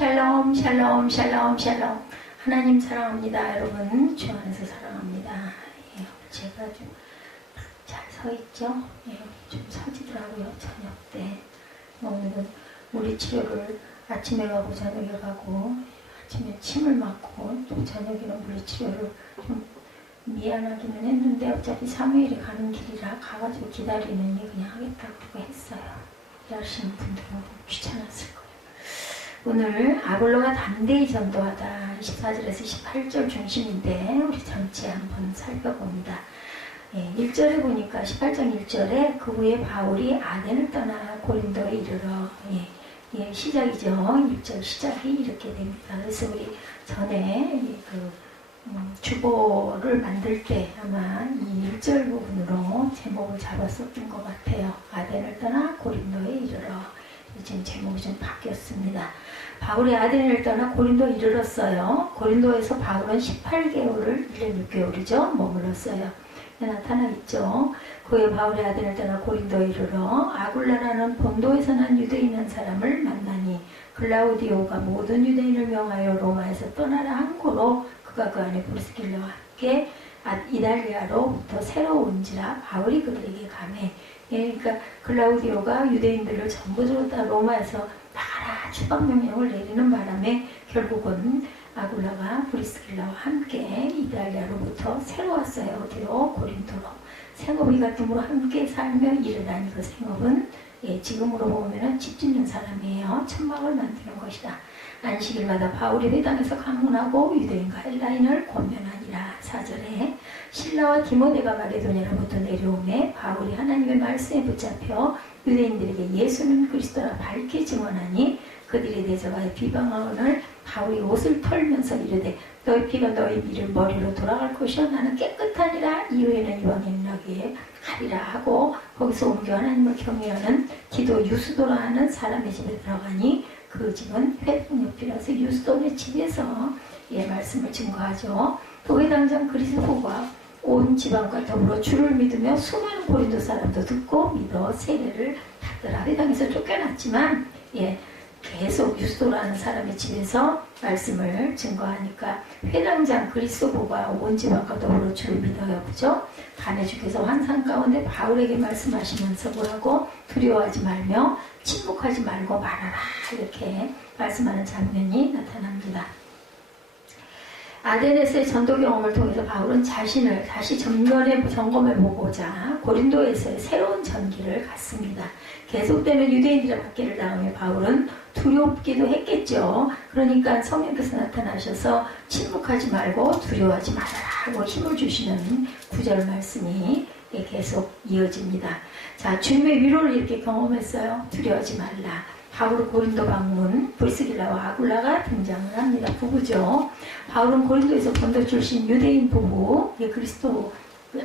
샬롬 샬롬 샬롬 샬롬. 하나님 사랑합니다. 여러분 주 안에서 사랑합니다. 예, 제가 좀 잘 서 있죠? 예, 좀 서지더라고요. 저녁 때. 오늘은 물리치료를 아침에 가고 저녁에 가고, 아침에 침을 맞고 또 저녁에는 물리치료를 좀 미안하기는 했는데 어차피 3일에 가는 길이라 가가지고 기다리느니 그냥 하겠다고 그러고 했어요. 일하시는 분들은 귀찮았을 거예요. 오늘 아볼로가 담대히 전도하다 24절에서 18절 중심인데 우리 전체 한번 살펴봅니다. 예, 1절에 보니까 18장 1절에 그 후에 바울이 아덴을 떠나 고린도에 이르러 시작이죠. 1절 시작이 이렇게 됩니다. 그래서 우리 전에 주보를 만들 때 아마 이 1절 부분으로 제목을 잡았었던 것 같아요. 아덴을 떠나 고린도에 이르러. 지금 제목이 좀 바뀌었습니다. 바울이 아덴을 떠나 고린도에 이르렀어요. 고린도에서 바울은 18개월을 1년 6개월이죠. 머물렀어요. 나타나 있죠. 그에 바울이 아덴을 떠나 고린도에 이르러 아굴라라는 본도에서 난 유대인 한 사람을 만나니 글라우디오가 모든 유대인을 명하여 로마에서 떠나라 한 고로 그가 그 안에 브리스길라와 함께 이달리아로부터 새로 온지라 바울이 그들에게 가매. 예, 그러니까 글라우디오가 유대인들을 전부 다 로마에서 나가라 추방명령을 내리는 바람에 결국은 아굴라가 브리스길라와 함께 이달리아로부터 새로 왔어요. 어디로? 고린도로. 생업이 같음으로 함께 살며 일어나니 그 생업은 지금으로 보면 집 짓는 사람이에요. 천막을 만드는 것이다. 안식일마다 바울이 회당에서 강문하고 유대인과 헬라인을 권면하니라. 4절에 실라와 디모데가 마게도냐로부터 내려오매 바울이 하나님의 말씀에 붙잡혀 유대인들에게 예수는 그리스도라 밝게 증언하니 그들이 대적하여 비방하오늘 바울이 옷을 털면서 이르되 너희 피가 너희 미를 머리로 돌아갈 것이요 나는 깨끗하니라 이후에는 이방인 나게 가리라 하고 거기서 옮겨 하나님을 경외하는 기도 유스도라 하는 사람의 집에 들어가니 그 집은 회당 옆이라서 유스도의 집에서 말씀을 증거하죠. 또 회당장 그리스도가 온 지방과 더불어 주를 믿으며 수많은 고린도 사람도 듣고 믿어 세례를 받더라. 회당에서 쫓겨났지만 계속 유스도라는 사람의 집에서 말씀을 증거하니까 회당장 그리스도가 온 지방과 더불어 주를 믿어요. 그죠? 간의 주께서 환상 가운데 바울에게 말씀하시면서 뭐라고? 두려워하지 말며 침묵하지 말고 말하라. 이렇게 말씀하는 장면이 나타납니다. 아덴에서의 전도 경험을 통해서 바울은 자신을 다시 점검해보고자 고린도에서의 새로운 전기를 갖습니다. 계속되는 유대인들의 박해를 당하며 바울은 두렵기도 했겠죠. 그러니까 성령께서 나타나셔서 침묵하지 말고 두려워하지 말아라 하고 힘을 주시는 구절 말씀이 계속 이어집니다. 자, 주님의 위로를 이렇게 경험했어요. 두려워하지 말라. 바울은 고린도 방문, 브리스길라와 아굴라가 등장을 합니다. 부부죠. 바울은 고린도에서 본도 출신 유대인 부부, 그리스도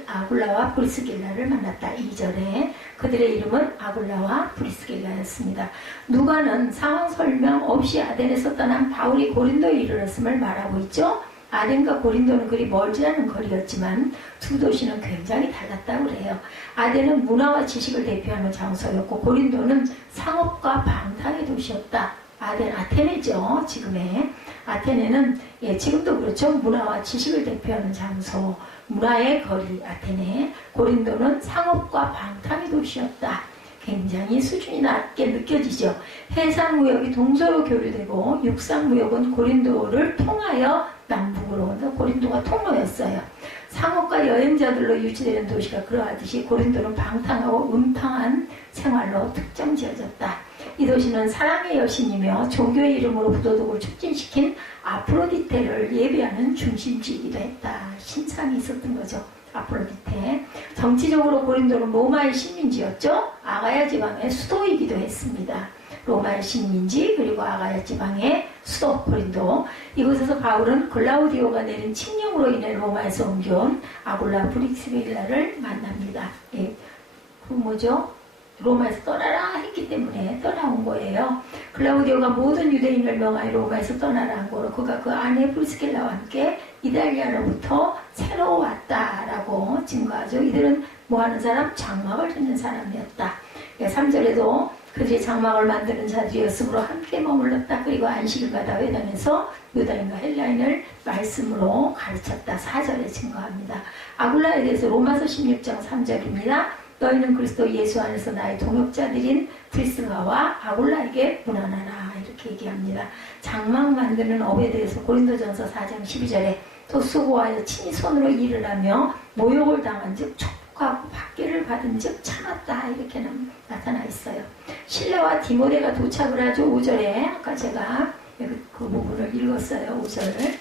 아굴라와 브리스길라를 만났다. 2절에 그들의 이름은 아굴라와 브리스길라였습니다. 누가는 상황 설명 없이 아덴에서 떠난 바울이 고린도에 이르렀음을 말하고 있죠. 아덴과 고린도는 그리 멀지 않은 거리였지만 두 도시는 굉장히 달랐다고 그래요. 아덴은 문화와 지식을 대표하는 장소였고 고린도는 상업과 방탕의 도시였다. 아테네죠. 지금의 아테네는 지금도 그렇죠. 문화와 지식을 대표하는 장소, 문화의 거리 아테네. 고린도는 상업과 방탕의 도시였다. 굉장히 수준이 낮게 느껴지죠. 해상무역이 동서로 교류되고 육상무역은 고린도를 통하여 남북으로 고린도가 통로였어요. 상업과 여행자들로 유치되는 도시가 그러하듯이 고린도는 방탕하고 음탕한 생활로 특정 지어졌다. 이 도시는 사랑의 여신이며 종교의 이름으로 부도덕을 촉진시킨 아프로디테를 예배하는 중심지이기도 했다. 신상이 있었던 거죠. 아프로디테. 정치적으로 고린도는 로마의 식민지였죠. 아가야 지방의 수도이기도 했습니다. 로마의 식민지 그리고 아가야 지방의 수도 고린도. 이곳에서 바울은 글라우디오가 내린 칙령으로 인해 로마에서 옮겨온 아굴라 브리스길라를 만납니다. 그 뭐죠? 로마에서 떠나라 했기 때문에 떠나온 거예요. 글라우디오가 모든 유대인을 명하여 로마에서 떠나라 한 거로 그가 그 아내 브리스길라와 함께 이달리아로부터 새로 왔다라고 증거하죠. 이들은 뭐하는 사람? 장막을 짓는 사람이었다. 3절에도 그들이 장막을 만드는 자들이었으므로 함께 머물렀다. 그리고 안식일마다 회당에서 유다인과 헬라인을 말씀으로 가르쳤다. 4절에 증거합니다. 아굴라에 대해서 로마서 16장 3절입니다. 너희는 그리스도 예수 안에서 나의 동역자들인 프리스가와 아굴라에게 문안하라. 이렇게 얘기합니다. 장막 만드는 업에 대해서 고린도전서 4장 12절에 또 수고하여 친히 손으로 일을 하며 모욕을 당한 즉 촉복하고 박해를 받은 즉 참았다. 이렇게 나타나 있어요. 실레와 디모데가 도착을 하죠. 5절에 아까 제가 그 부분을 읽었어요. 5절을.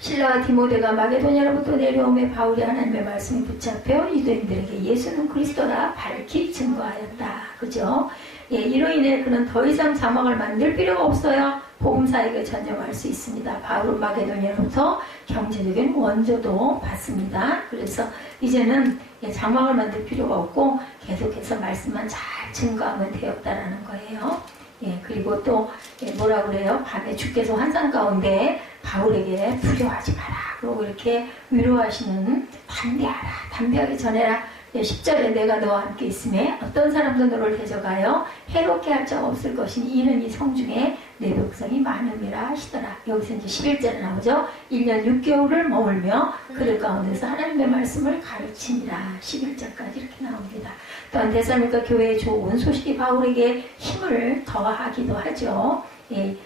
실라와 디모데가 마게도냐로부터 내려오매 바울이 하나님의 말씀에 붙잡혀 유대인들에게 예수는 그리스도라 밝히 증거하였다. 그죠? 예, 이로 인해 그는 더 이상 자막을 만들 필요가 없어요. 복음사역에 전념할 수 있습니다. 바울은 마게도냐로부터 경제적인 원조도 받습니다. 그래서 이제는 자막을 만들 필요가 없고 계속해서 말씀만 잘 증거하면 되었다라는 거예요. 예, 그리고 또 뭐라 그래요? 밤에 주께서 환상 가운데 바울에게 두려워하지 마라. 그리고 이렇게 위로하시는 담대하라. 담대하게 전해라. 10절에 내가 너와 함께 있음에 어떤 사람도 너를 대적하여 해롭게 할 자 없을 것이니 이는 이 성중에 내 백성이 많음이라 하시더라. 여기서 이제 11절에 나오죠. 1년 6개월을 머물며 그들 가운데서 하나님의 말씀을 가르치니라. 11절까지 이렇게 나옵니다. 또한 데살로니가 교회에 좋은 소식이 바울에게 힘을 더하기도 하죠. 예,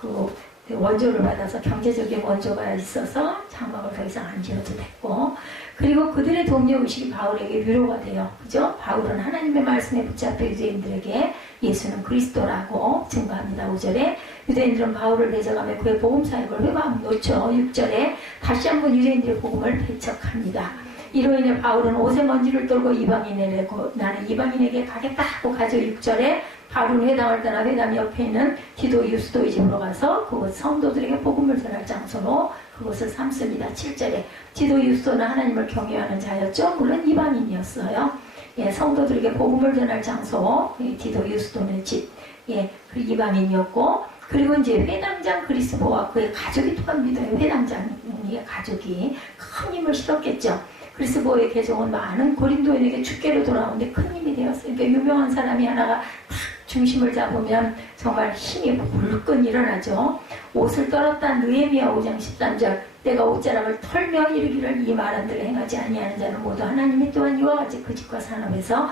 그 원조를 받아서 경제적인 원조가 있어서 장막을 더 이상 안 지어도 됐고, 그리고 그들의 동료의식이 바울에게 위로가 돼요. 그죠? 바울은 하나님의 말씀에 붙잡혀 유대인들에게 예수는 그리스도라고 증거합니다. 5절에 유대인들은 바울을 대적하며 그의 복음 사역을 회방하고 놓죠. 6절에 다시 한번 유대인들의 복음을 배척합니다. 이로 인해 바울은 옷에 먼지를 떨고 이방인에 내고 나는 이방인에게 가겠다 하고 가죠. 6절에 바울은 회당을 떠나 회당 옆에 있는 디도 유스도의 집으로 가서 그곳 성도들에게 복음을 전할 장소로 그곳을 삼습니다. 7절에 디도 유스도는 하나님을 경외하는 자였죠. 물론 이방인이었어요. 예, 성도들에게 복음을 전할 장소, 디도 유스도의 집, 예, 그 이방인이었고, 그리고 이제 회당장 그리스보와 그의 가족이 또한 믿어요. 회당장의 가족이 큰 힘을 실었겠죠. 그리스보의 개종은 많은 고린도인에게 주께로 돌아오는데 큰 힘이 되었어요. 그러니까 유명한 사람이 하나가 탁 중심을 잡으면 정말 힘이 불끈 일어나죠. 옷을 떨었다. 느헤미야 5장 13절 내가 옷자락을 털며 이르기를 이 말한 대로 행하지 아니하는 자는 모두 하나님이 또한 이와 같이 그 집과 산업에서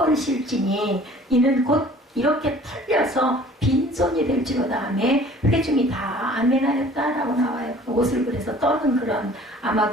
털어버리실지니 이는 곧 이렇게 털려서 빈손이 될지로다 하며 회중이 다 아멘하였다라고 나와요. 옷을 그래서 떠는 그런 아마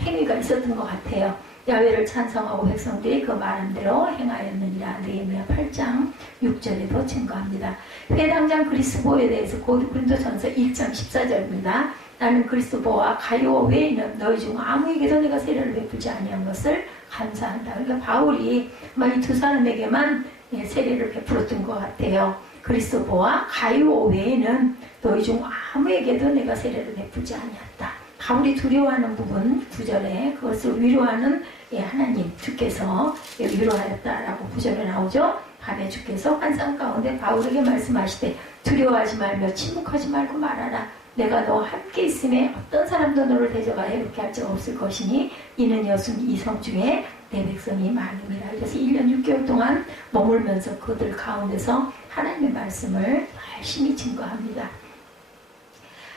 행위가 있었던 것 같아요. 야훼를 찬성하고 백성들이 그 말한 대로 행하였느니라. 느헤미야 8장 6절에도 증거합니다. 회당장 그리스보에 대해서 고린도전서 1장 14절입니다. 나는 그리스도와 가요 외에는 너희 중 아무에게도 내가 세례를 베푸지 아니한 것을 감사한다. 그러니까 바울이 이 두 사람에게만 세례를 베풀었던 것 같아요. 그리스도와 가요 외에는 너희 중 아무에게도 내가 세례를 베푸지 아니었다. 바울이 두려워하는 부분 9절에 그것을 위로하는 하나님 주께서 위로하였다라고 9절에 나오죠. 밤에 주께서 환상 가운데 바울에게 말씀하시되 두려워하지 말며 침묵하지 말고 말하라. 내가 너와 함께 있음에 어떤 사람도 너를 대적하여 이렇게 할 자 없을 것이니 이는 여순 이성 중에 내 백성이 많음이라. 그래서 1년 6개월 동안 머물면서 그들 가운데서 하나님의 말씀을 열심히 증거합니다.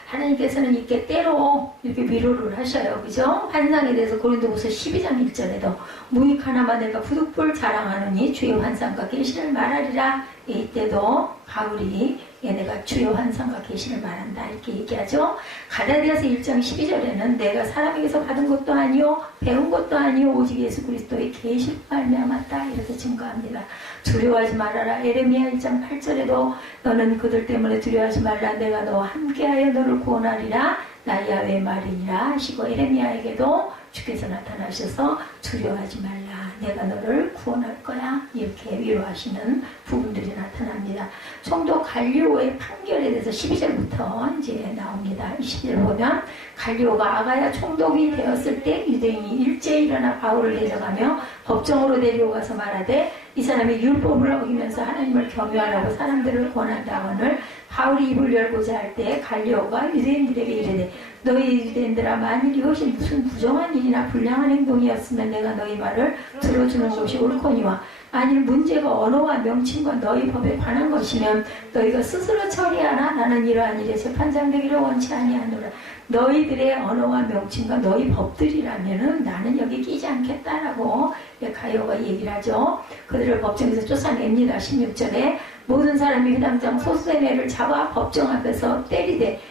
하나님께서는 이렇게 때로 이렇게 위로를 하셔요. 그죠? 환상에 대해서 고린도후서 12장 1절에도 무익 하나만 내가 부득불 자랑하느니 주의 환상과 계시를 말하리라. 이때도 바울이 내가 주의 환상과 계시를 말한다 이렇게 얘기하죠. 갈라디아서 1장 12절에는 내가 사람에게서 받은 것도 아니요 배운 것도 아니요 오직 예수 그리스도의 계시로 말미암았다 이렇게 증거합니다. 두려워하지 말아라. 에레미야 1장 8절에도 너는 그들 때문에 두려워하지 말라. 내가 너와 함께하여 너를 구원하리라. 나 야훼의 말이니라 하시고 에레미야에게도 주께서 나타나셔서 두려워하지 말라. 내가 너를 구원할 거야. 이렇게 위로하시는 부분들이 나타납니다. 총독 갈리오의 판결에 대해서 12절부터 이제 나옵니다. 20절 보면 갈리오가 아가야 총독이 되었을 때 유대인이 일제히 일어나 바울을 대적하며 법정으로 데려가서 말하되 이 사람이 율법을 어기면서 하나님을 경외하라고 사람들을 권한다거늘 바울이 입을 열고자 할 때 갈리오가 유대인들에게 이르되 너희 유대인들아 만일 이것이 무슨 부정한 일이나 불량한 행동이었으면 내가 너희 말을 들어주는 것이 옳거니와 만일 문제가 언어와 명칭과 너희 법에 관한 것이면 너희가 스스로 처리하라. 나는 이러한 일에 재판장되기를 원치 아니하노라. 너희들의 언어와 명칭과 너희 법들이라면은 나는 여기 끼지 않겠다라고 가이오가 얘기를 하죠. 그들을 법정에서 쫓아냅니다. 16절에 모든 사람이 회당장 소수세네를 잡아 법정 앞에서 때리되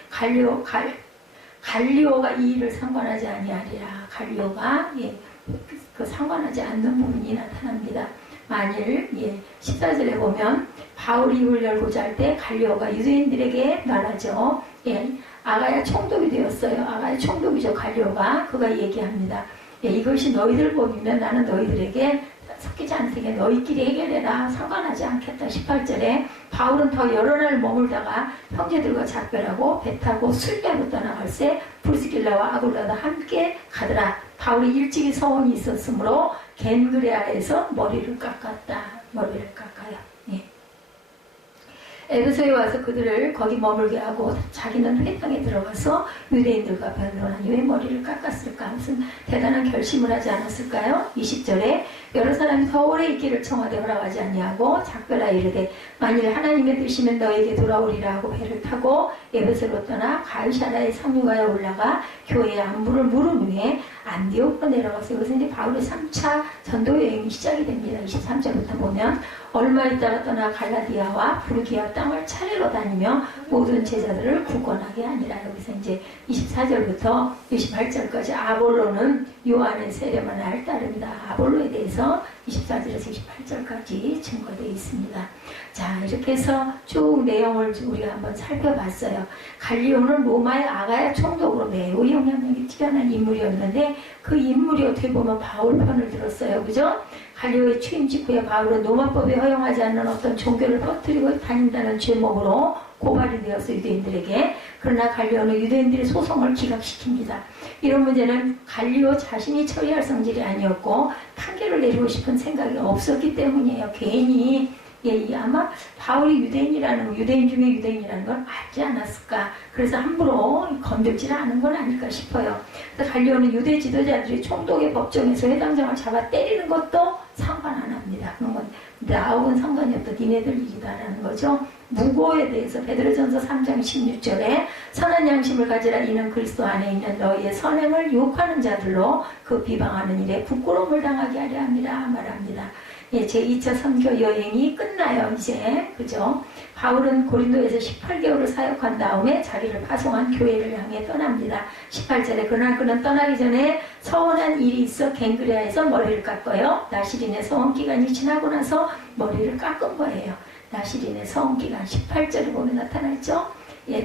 갈리오가 이 일을 상관하지 아니하리라. 갈리오가 그 상관하지 않는 부분이 나타납니다. 만일 14절에 보면 바울이 입을 열고자 할 때 갈리오가 유대인들에게 말하죠. 아가야 총독이 되었어요. 아가야 총독이죠. 갈리오가 그가 얘기합니다. 이것이 너희들 법이면 나는 너희들에게 섞이지 않게 너희끼리 해결해라. 상관하지 않겠다. 18절에 바울은 더 여러 날 머물다가 형제들과 작별하고 배 타고 술배로 떠나갈새 브리스길라와 아굴라도 함께 가더라. 바울이 일찍이 서원이 있었으므로 겐그레아에서 머리를 깎았다. 머리를 깎아요. 에베소에 와서 그들을 거기 머물게 하고 자기는 회당에 들어가서 유대인들과 변론하니 왜 머리를 깎았을까? 무슨 대단한 결심을 하지 않았을까요? 20절에 여러 사람이 더 오래 있기를 청하되 허락하지 아니하고 작별하여 이르되 만일 하나님의 뜻이면 너에게 돌아오리라 하고 배를 타고 에베소로 떠나 가이사라에 상륙하여 올라가 교회의 안부를 물은 후에 안디옥으로 내려가서 이것은 이제 바울의 3차 전도 여행이 시작이 됩니다. 23절부터 보면 얼마 있다가 떠나 갈라디아와 부르기아 땅을 차례로 다니며 모든 제자들을 굳건하게 하니라. 여기서 이제 24절부터 28절까지 아볼로는 요한의 세례만을 따릅니다. 아볼로에 대해서 24절에서 28절까지 증거되어 있습니다. 자, 이렇게 해서 쭉 내용을 우리가 한번 살펴봤어요. 갈리오는 로마의 아가야 총독으로 매우 영향력이 뛰어난 인물이었는데 그 인물이 어떻게 보면 바울 편을 들었어요. 그죠? 갈리오의 취임 직후에 바울은 로마법에 허용하지 않는 어떤 종교를 퍼뜨리고 다닌다는 죄목으로 고발이 되었어요. 유대인들에게. 그러나 갈리오는 유대인들의 소송을 기각시킵니다. 이런 문제는 갈리오 자신이 처리할 성질이 아니었고 판결을 내리고 싶은 생각이 없었기 때문이에요. 괜히 아마 바울이 유대인 중에 유대인이라는 걸 알지 않았을까. 그래서 함부로 건들지는 않은 건 아닐까 싶어요. 그래서 갈리오는 유대 지도자들이 총독의 법정에서 회당장을 잡아 때리는 것도 상관 안 합니다. 그런 건 나하고는 상관이 없다. 니네들 일이다라는 거죠. 무고에 대해서 베드로전서 3장 16절에 선한 양심을 가지라. 이는 그리스도 안에 있는 너희의 선행을 욕하는 자들로 그 비방하는 일에 부끄러움을 당하게 하려 합니다. 말합니다. 제2차 선교 여행이 끝나요. 이제 그죠? 바울은 고린도에서 18개월을 사역한 다음에 자기를 파송한 교회를 향해 떠납니다. 18절에 그러나 그는 떠나기 전에 서원한 일이 있어 겐그레아에서 머리를 깎아요. 나시린의 서원 기간이 지나고 나서 머리를 깎은 거예요. 나시린의 서원 기간 18절에 보면 나타났죠.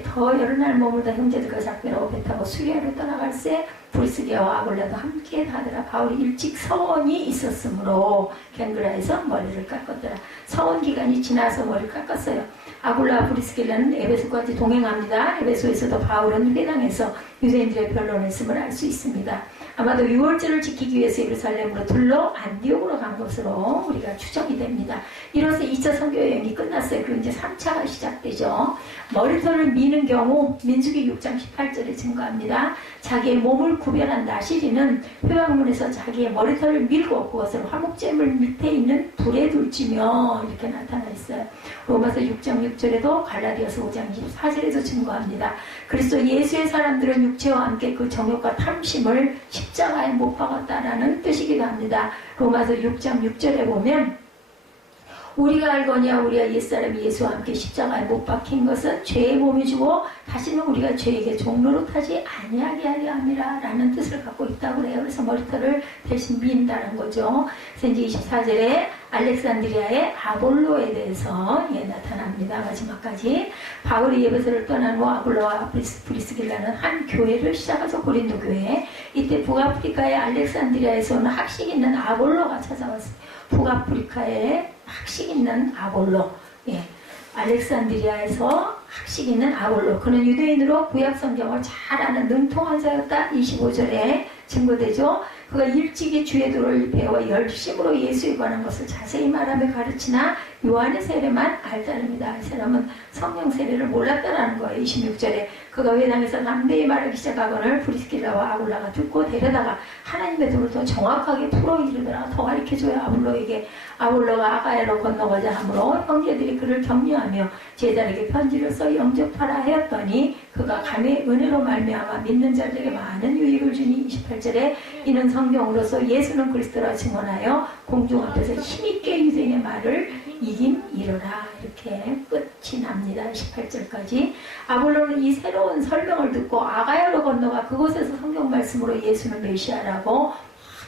더 여러 날 머물다 형제들과 작별하고 배 타고 수리아로 떠나갈새 브리스기아와 아굴라도 함께 가더라. 바울이 일찍 서원이 있었으므로 겐그라에서 머리를 깎았더라. 서원 기간이 지나서 머리를 깎았어요. 아굴라와 브리스길라는 에베소까지 동행합니다. 에베소에서도 바울은 회당에서 유대인들의 변론했음을 알 수 있습니다. 아마도 6월절을 지키기 위해서 예루살렘으로 둘러 안디옥으로 간 것으로 우리가 추정이 됩니다. 이로써 2차 선교 여행이 끝났어요. 그리고 이제 3차가 시작되죠. 머리털을 미는 경우 민수기 6장 18절에 증거합니다. 자기의 몸을 구별한 나시린은 회방문에서 자기의 머리털을 밀고 그것을 화목제물 밑에 있는 불에 둘지며 이렇게 나타나 있어요. 로마서 6장 6절에도 갈라디아서 5장 24절에도 증거합니다. 그리스도 예수의 사람들은 육체와 함께 그 정욕과 탐심을 십자가에 못 박았다라는 뜻이기도 합니다. 로마서 6장 6절에 보면 우리가 알거니와 우리가 옛사람이 예수와 함께 십자가에 못 박힌 것은 죄의 몸이 주고 다시는 우리가 죄에게 종로로 타지 아니하게 하려 함이라 라는 뜻을 갖고 있다고 그래요. 그래서 머리털을 대신 민다는 거죠. 그래서 이제 24절에 알렉산드리아의 아볼로에 대해서 나타납니다. 마지막까지 바울이 에베소를 떠난 후 아볼로와 브리스길라는 한 교회를 시작해서 고린도 교회. 이때 북아프리카의 알렉산드리아에서 오는 학식 있는 아볼로가 찾아왔어요. 북아프리카에 학식 있는 아볼로. 알렉산드리아에서 학식 있는 아볼로. 그는 유대인으로 구약 성경을 잘 아는 능통한 자였다. 25절에 증거되죠. 그가 일찍이 주의 도를 배워 열심으로 예수에 관한 것을 자세히 말하며 가르치나 요한의 세례만 알다릅니다. 이 사람은 성령 세례를 몰랐다라는 거예요. 26절에 그가 회당에서 담대히 말하기 시작하거늘 브리스길라와 아굴라가 듣고 데려다가 하나님의 도를 더 정확하게 풀어 이르더라. 더 가르쳐줘야 아볼로에게. 아볼로가 아가야로 건너가자 하므로 형제들이 그를 격려하며 제자에게 편지를 써 영접하라 하였더니 그가 감히 은혜로 말미암아 믿는 자들에게 많은 유익을 주니 28절에 이는 성경으로서 예수는 그리스도라 증언하여 공중 앞에서 힘있게 유대인의 말을 이긴 이르라. 이렇게 끝이 납니다. 18절까지. 아볼로는 이 새로운 설명을 듣고 아가야로 건너가 그곳에서 성경 말씀으로 예수는 메시아라고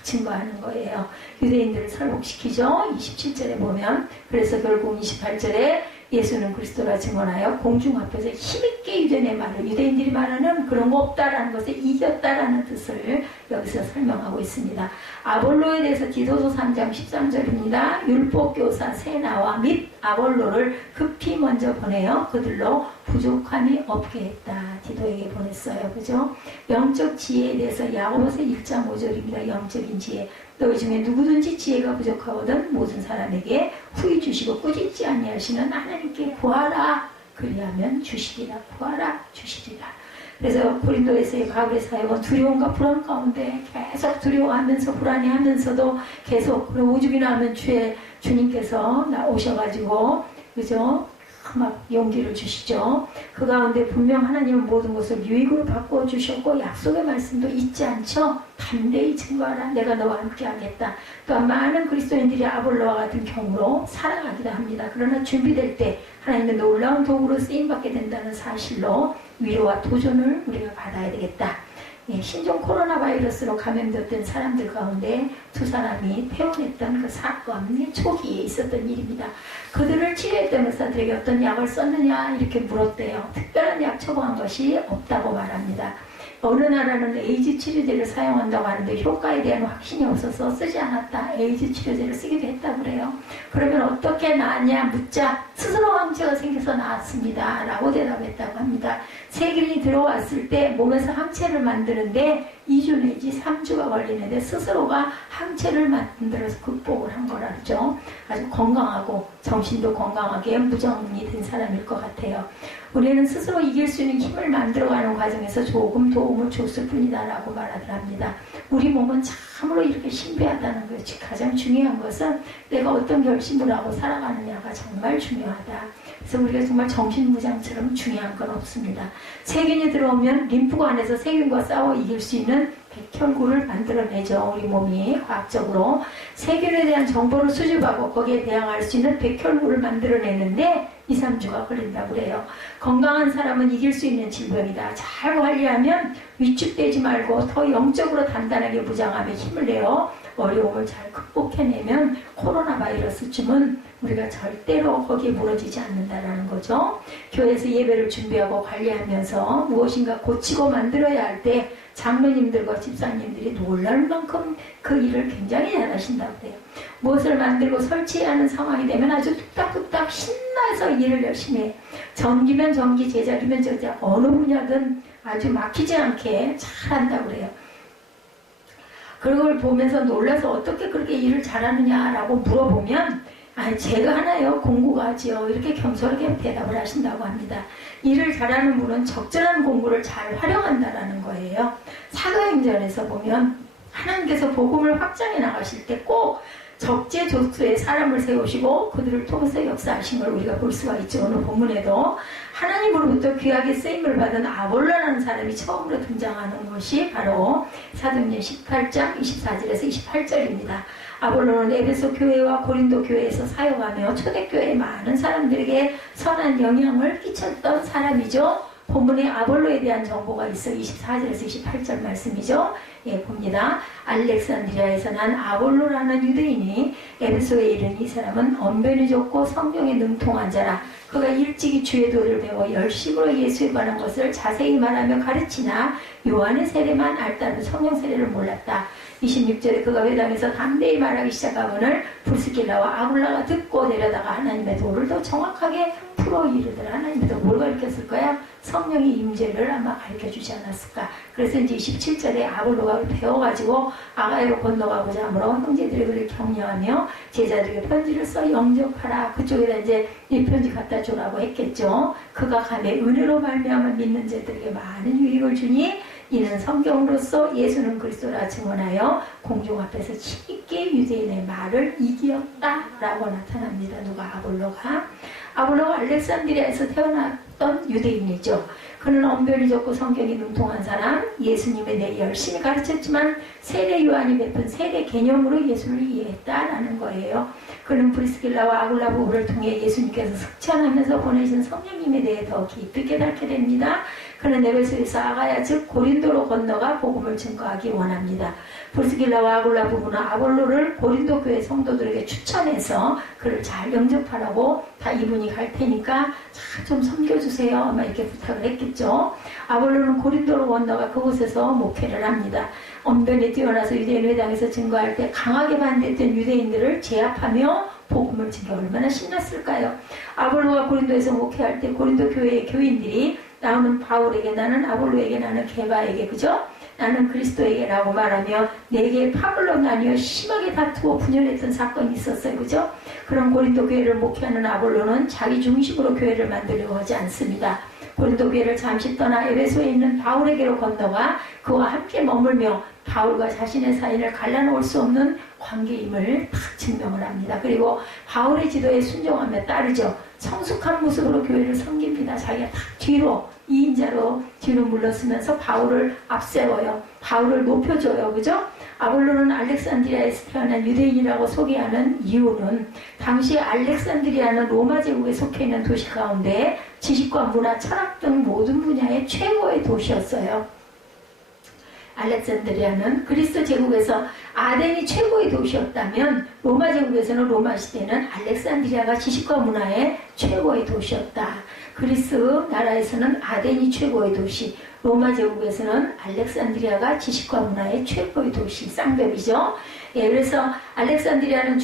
증거하는 거예요. 유대인들을 설득시키죠. 27절에 보면. 그래서 결국 28절에 예수는 그리스도라 증언하여 공중 앞에서 힘있게 유대인의 말을, 유대인들이 말하는 그런 거 없다라는 것에 이겼다라는 뜻을 여기서 설명하고 있습니다. 아볼로에 대해서 디도서 3장 13절입니다. 율법교사 세나와 및 아볼로를 급히 먼저 보내어 그들로 부족함이 없게 했다. 디도에게 보냈어요. 그죠? 영적 지혜에 대해서 야고보서 1장 5절입니다. 영적인 지혜. 너희 중에 누구든지 지혜가 부족하거든 모든 사람에게 후히 주시고 꾸짖지 아니하시는 하나님께 구하라. 그리하면 주시리라. 구하라. 주시리라. 그래서 고린도에서의 바울의 사역은 두려움과 불안 가운데 계속 두려워하면서 불안해하면서도 계속 오죽이나 하면 주님께서 오셔가지고 그죠? 막 용기를 주시죠. 그 가운데 분명 하나님은 모든 것을 유익으로 바꾸어 주셨고 약속의 말씀도 잊지 않죠. 담대히 증거하라. 내가 너와 함께 하겠다. 또한 많은 그리스도인들이 아볼로와 같은 경우로 살아가기도 합니다. 그러나 준비될 때 하나님의 놀라운 도구로 쓰임받게 된다는 사실로 위로와 도전을 우리가 받아야 되겠다. 신종 코로나 바이러스로 감염됐던 사람들 가운데 두 사람이 퇴원했던 그 사건이 초기에 있었던 일입니다. 그들을 치료했던 의사들에게 어떤 약을 썼느냐 이렇게 물었대요. 특별한 약 처방한 것이 없다고 말합니다. 어느 나라는 에이즈 치료제를 사용한다고 하는데 효과에 대한 확신이 없어서 쓰지 않았다. 에이즈 치료제를 쓰기도 했다고 그래요. 그러면 어떻게 나았냐 묻자 스스로 항체가 생겨서 나았습니다. 라고 대답했다고 합니다. 세균이 들어왔을 때 몸에서 항체를 만드는데 2주 내지 3주가 걸리는데 스스로가 항체를 만들어서 극복을 한 거라 그러죠. 아주 건강하고 정신도 건강하게 무정이 된 사람일 것 같아요. 우리는 스스로 이길 수 있는 힘을 만들어가는 과정에서 조금 도움을 줬을 뿐이다라고 말하들 합니다. 우리 몸은 참으로 이렇게 신비하다는 것이 가장 중요한 것은 내가 어떤 결심을 하고 살아가느냐가 정말 중요하다. 그래서 우리가 정말 정신무장처럼 중요한 건 없습니다. 세균이 들어오면 림프관에서 세균과 싸워 이길 수 있는 백혈구를 만들어내죠. 우리 몸이 과학적으로 세균에 대한 정보를 수집하고 거기에 대항할 수 있는 백혈구를 만들어내는데 2, 3주가 걸린다고 그래요. 건강한 사람은 이길 수 있는 질병이다. 잘 관리하면 위축되지 말고 더 영적으로 단단하게 무장하며 힘을 내어 어려움을 잘 극복해내면 코로나 바이러스쯤은 우리가 절대로 거기에 무너지지 않는다라는 거죠. 교회에서 예배를 준비하고 관리하면서 무엇인가 고치고 만들어야 할 때 장로님들과 집사님들이 놀랄 만큼 그 일을 굉장히 잘하신다고 해요. 무엇을 만들고 설치해야 하는 상황이 되면 아주 뚝딱뚝딱 신나서 일을 열심히 해요. 전기면 전기, 제작이면 제작, 어느 분야든 아주 막히지 않게 잘한다고 그래요. 그걸 보면서 놀라서 어떻게 그렇게 일을 잘하느냐라고 물어보면 제가 하나요? 공부가 하지요. 이렇게 겸손하게 대답을 하신다고 합니다. 일을 잘하는 분은 적절한 공부를 잘 활용한다라는 거예요. 사도행전에서 보면 하나님께서 복음을 확장해 나가실 때 꼭 적재적소에 사람을 세우시고 그들을 통해서 역사하신 걸 우리가 볼 수가 있죠. 오늘 본문에도 하나님으로부터 귀하게 쓰임을 받은 아볼로라는 사람이 처음으로 등장하는 것이 바로 사도행전 18장 24절에서 28절입니다. 아볼로는 에베소 교회와 고린도 교회에서 사역하며 초대교회의 많은 사람들에게 선한 영향을 끼쳤던 사람이죠. 본문에 아볼로에 대한 정보가 있어 24절에서 28절 말씀이죠. 예, 봅니다. 알렉산드리아에서 난 아볼로라는 유대인이 에베소에 이른 이 사람은 언변이 좋고 성경에 능통한 자라. 그가 일찍이 주의 도를 배워 열심으로 예수에 관한 것을 자세히 말하며 가르치나 요한의 세례만 알다는 성령 세례를 몰랐다. 26절에 그가 회당에서 담대히 말하기 시작하거늘 브리스길라와 아굴라가 듣고 내려다가 하나님의 도를 더 정확하게 앞으로 이르더라. 하나님께서 뭘 가르쳤을까요? 성령의 임재를 아마 가르쳐주지 않았을까. 그래서 이제 27절에 아볼로가 배워가지고 아가야로 건너가고자 하므로 형제들이 그를 격려하며 제자들에게 편지를 써 영접하라. 그쪽에다 이제 이 편지 갖다 주라고 했겠죠. 그가 가매 은혜로 말미암아 믿는 자들에게 많은 유익을 주니 이는 성경으로서 예수는 그리스도라 증언하여 공중 앞에서 힘있게 유대인의 말을 이기었다라고 나타납니다. 누가? 아볼로가 알렉산드리아에서 태어났던 유대인이죠. 그는 언변이 좋고 성경이 능통한 사람, 예수님에 대해 열심히 가르쳤지만 세례 요한이 베푼 세례 개념으로 예수를 이해했다라는 거예요. 그는 브리스길라와 아굴라 부부를 통해 예수님께서 승천하면서 보내신 성령님에 대해 더 깊이 깨닫게 됩니다. 그는 에베소에서 아가야 즉 고린도로 건너가 복음을 증거하기 원합니다. 브리스길라와 아굴라 부부는 아볼로를 고린도 교회 성도들에게 추천해서 그를 잘 영접하라고 다 이분이 갈 테니까 좀 섬겨주세요 아마 이렇게 부탁을 했겠죠. 아볼로는 고린도로 건너가 그곳에서 목회를 합니다. 언변이 뛰어나서 유대인 회당에서 증거할 때 강하게 반대했던 유대인들을 제압하며 복음을 증거. 얼마나 신났을까요? 아볼로가 고린도에서 목회할 때 고린도 교회의 교인들이 나는 바울에게, 나는 아볼로에게, 나는 게바에게, 그죠? 나는 그리스도에게라고 말하며 네 개의 파벌로 나뉘어 심하게 다투고 분열했던 사건이 있었어요. 그죠? 그런 고린도 교회를 목회하는 아볼로는 자기 중심으로 교회를 만들려고 하지 않습니다. 고린도 교회를 잠시 떠나 에베소에 있는 바울에게로 건너가 그와 함께 머물며 바울과 자신의 사이를 갈라놓을 수 없는 관계임을 딱 증명을 합니다. 그리고 바울의 지도에 순종하며 따르죠. 성숙한 모습으로 교회를 섬깁니다. 자기가 딱 뒤로 2인자로 뒤로 물러서면서 바울을 앞세워요. 바울을 높여줘요. 그죠? 아볼로는 알렉산드리아에서 태어난 유대인이라고 소개하는 이유는 당시 알렉산드리아는 로마 제국에 속해 있는 도시 가운데 지식과 문화, 철학 등 모든 분야의 최고의 도시였어요. 알렉산드리아는 그리스 제국에서 아덴이 최고의 도시였다면 로마 제국에서는 로마 시대는 알렉산드리아가 지식과 문화의 최고의 도시였다. 그리스 나라에서는 아덴이 최고의 도시, 로마 제국에서는 알렉산드리아가 지식과 문화의 최고의 도시, 쌍벽이죠. 예, 그래서 알렉산드리아는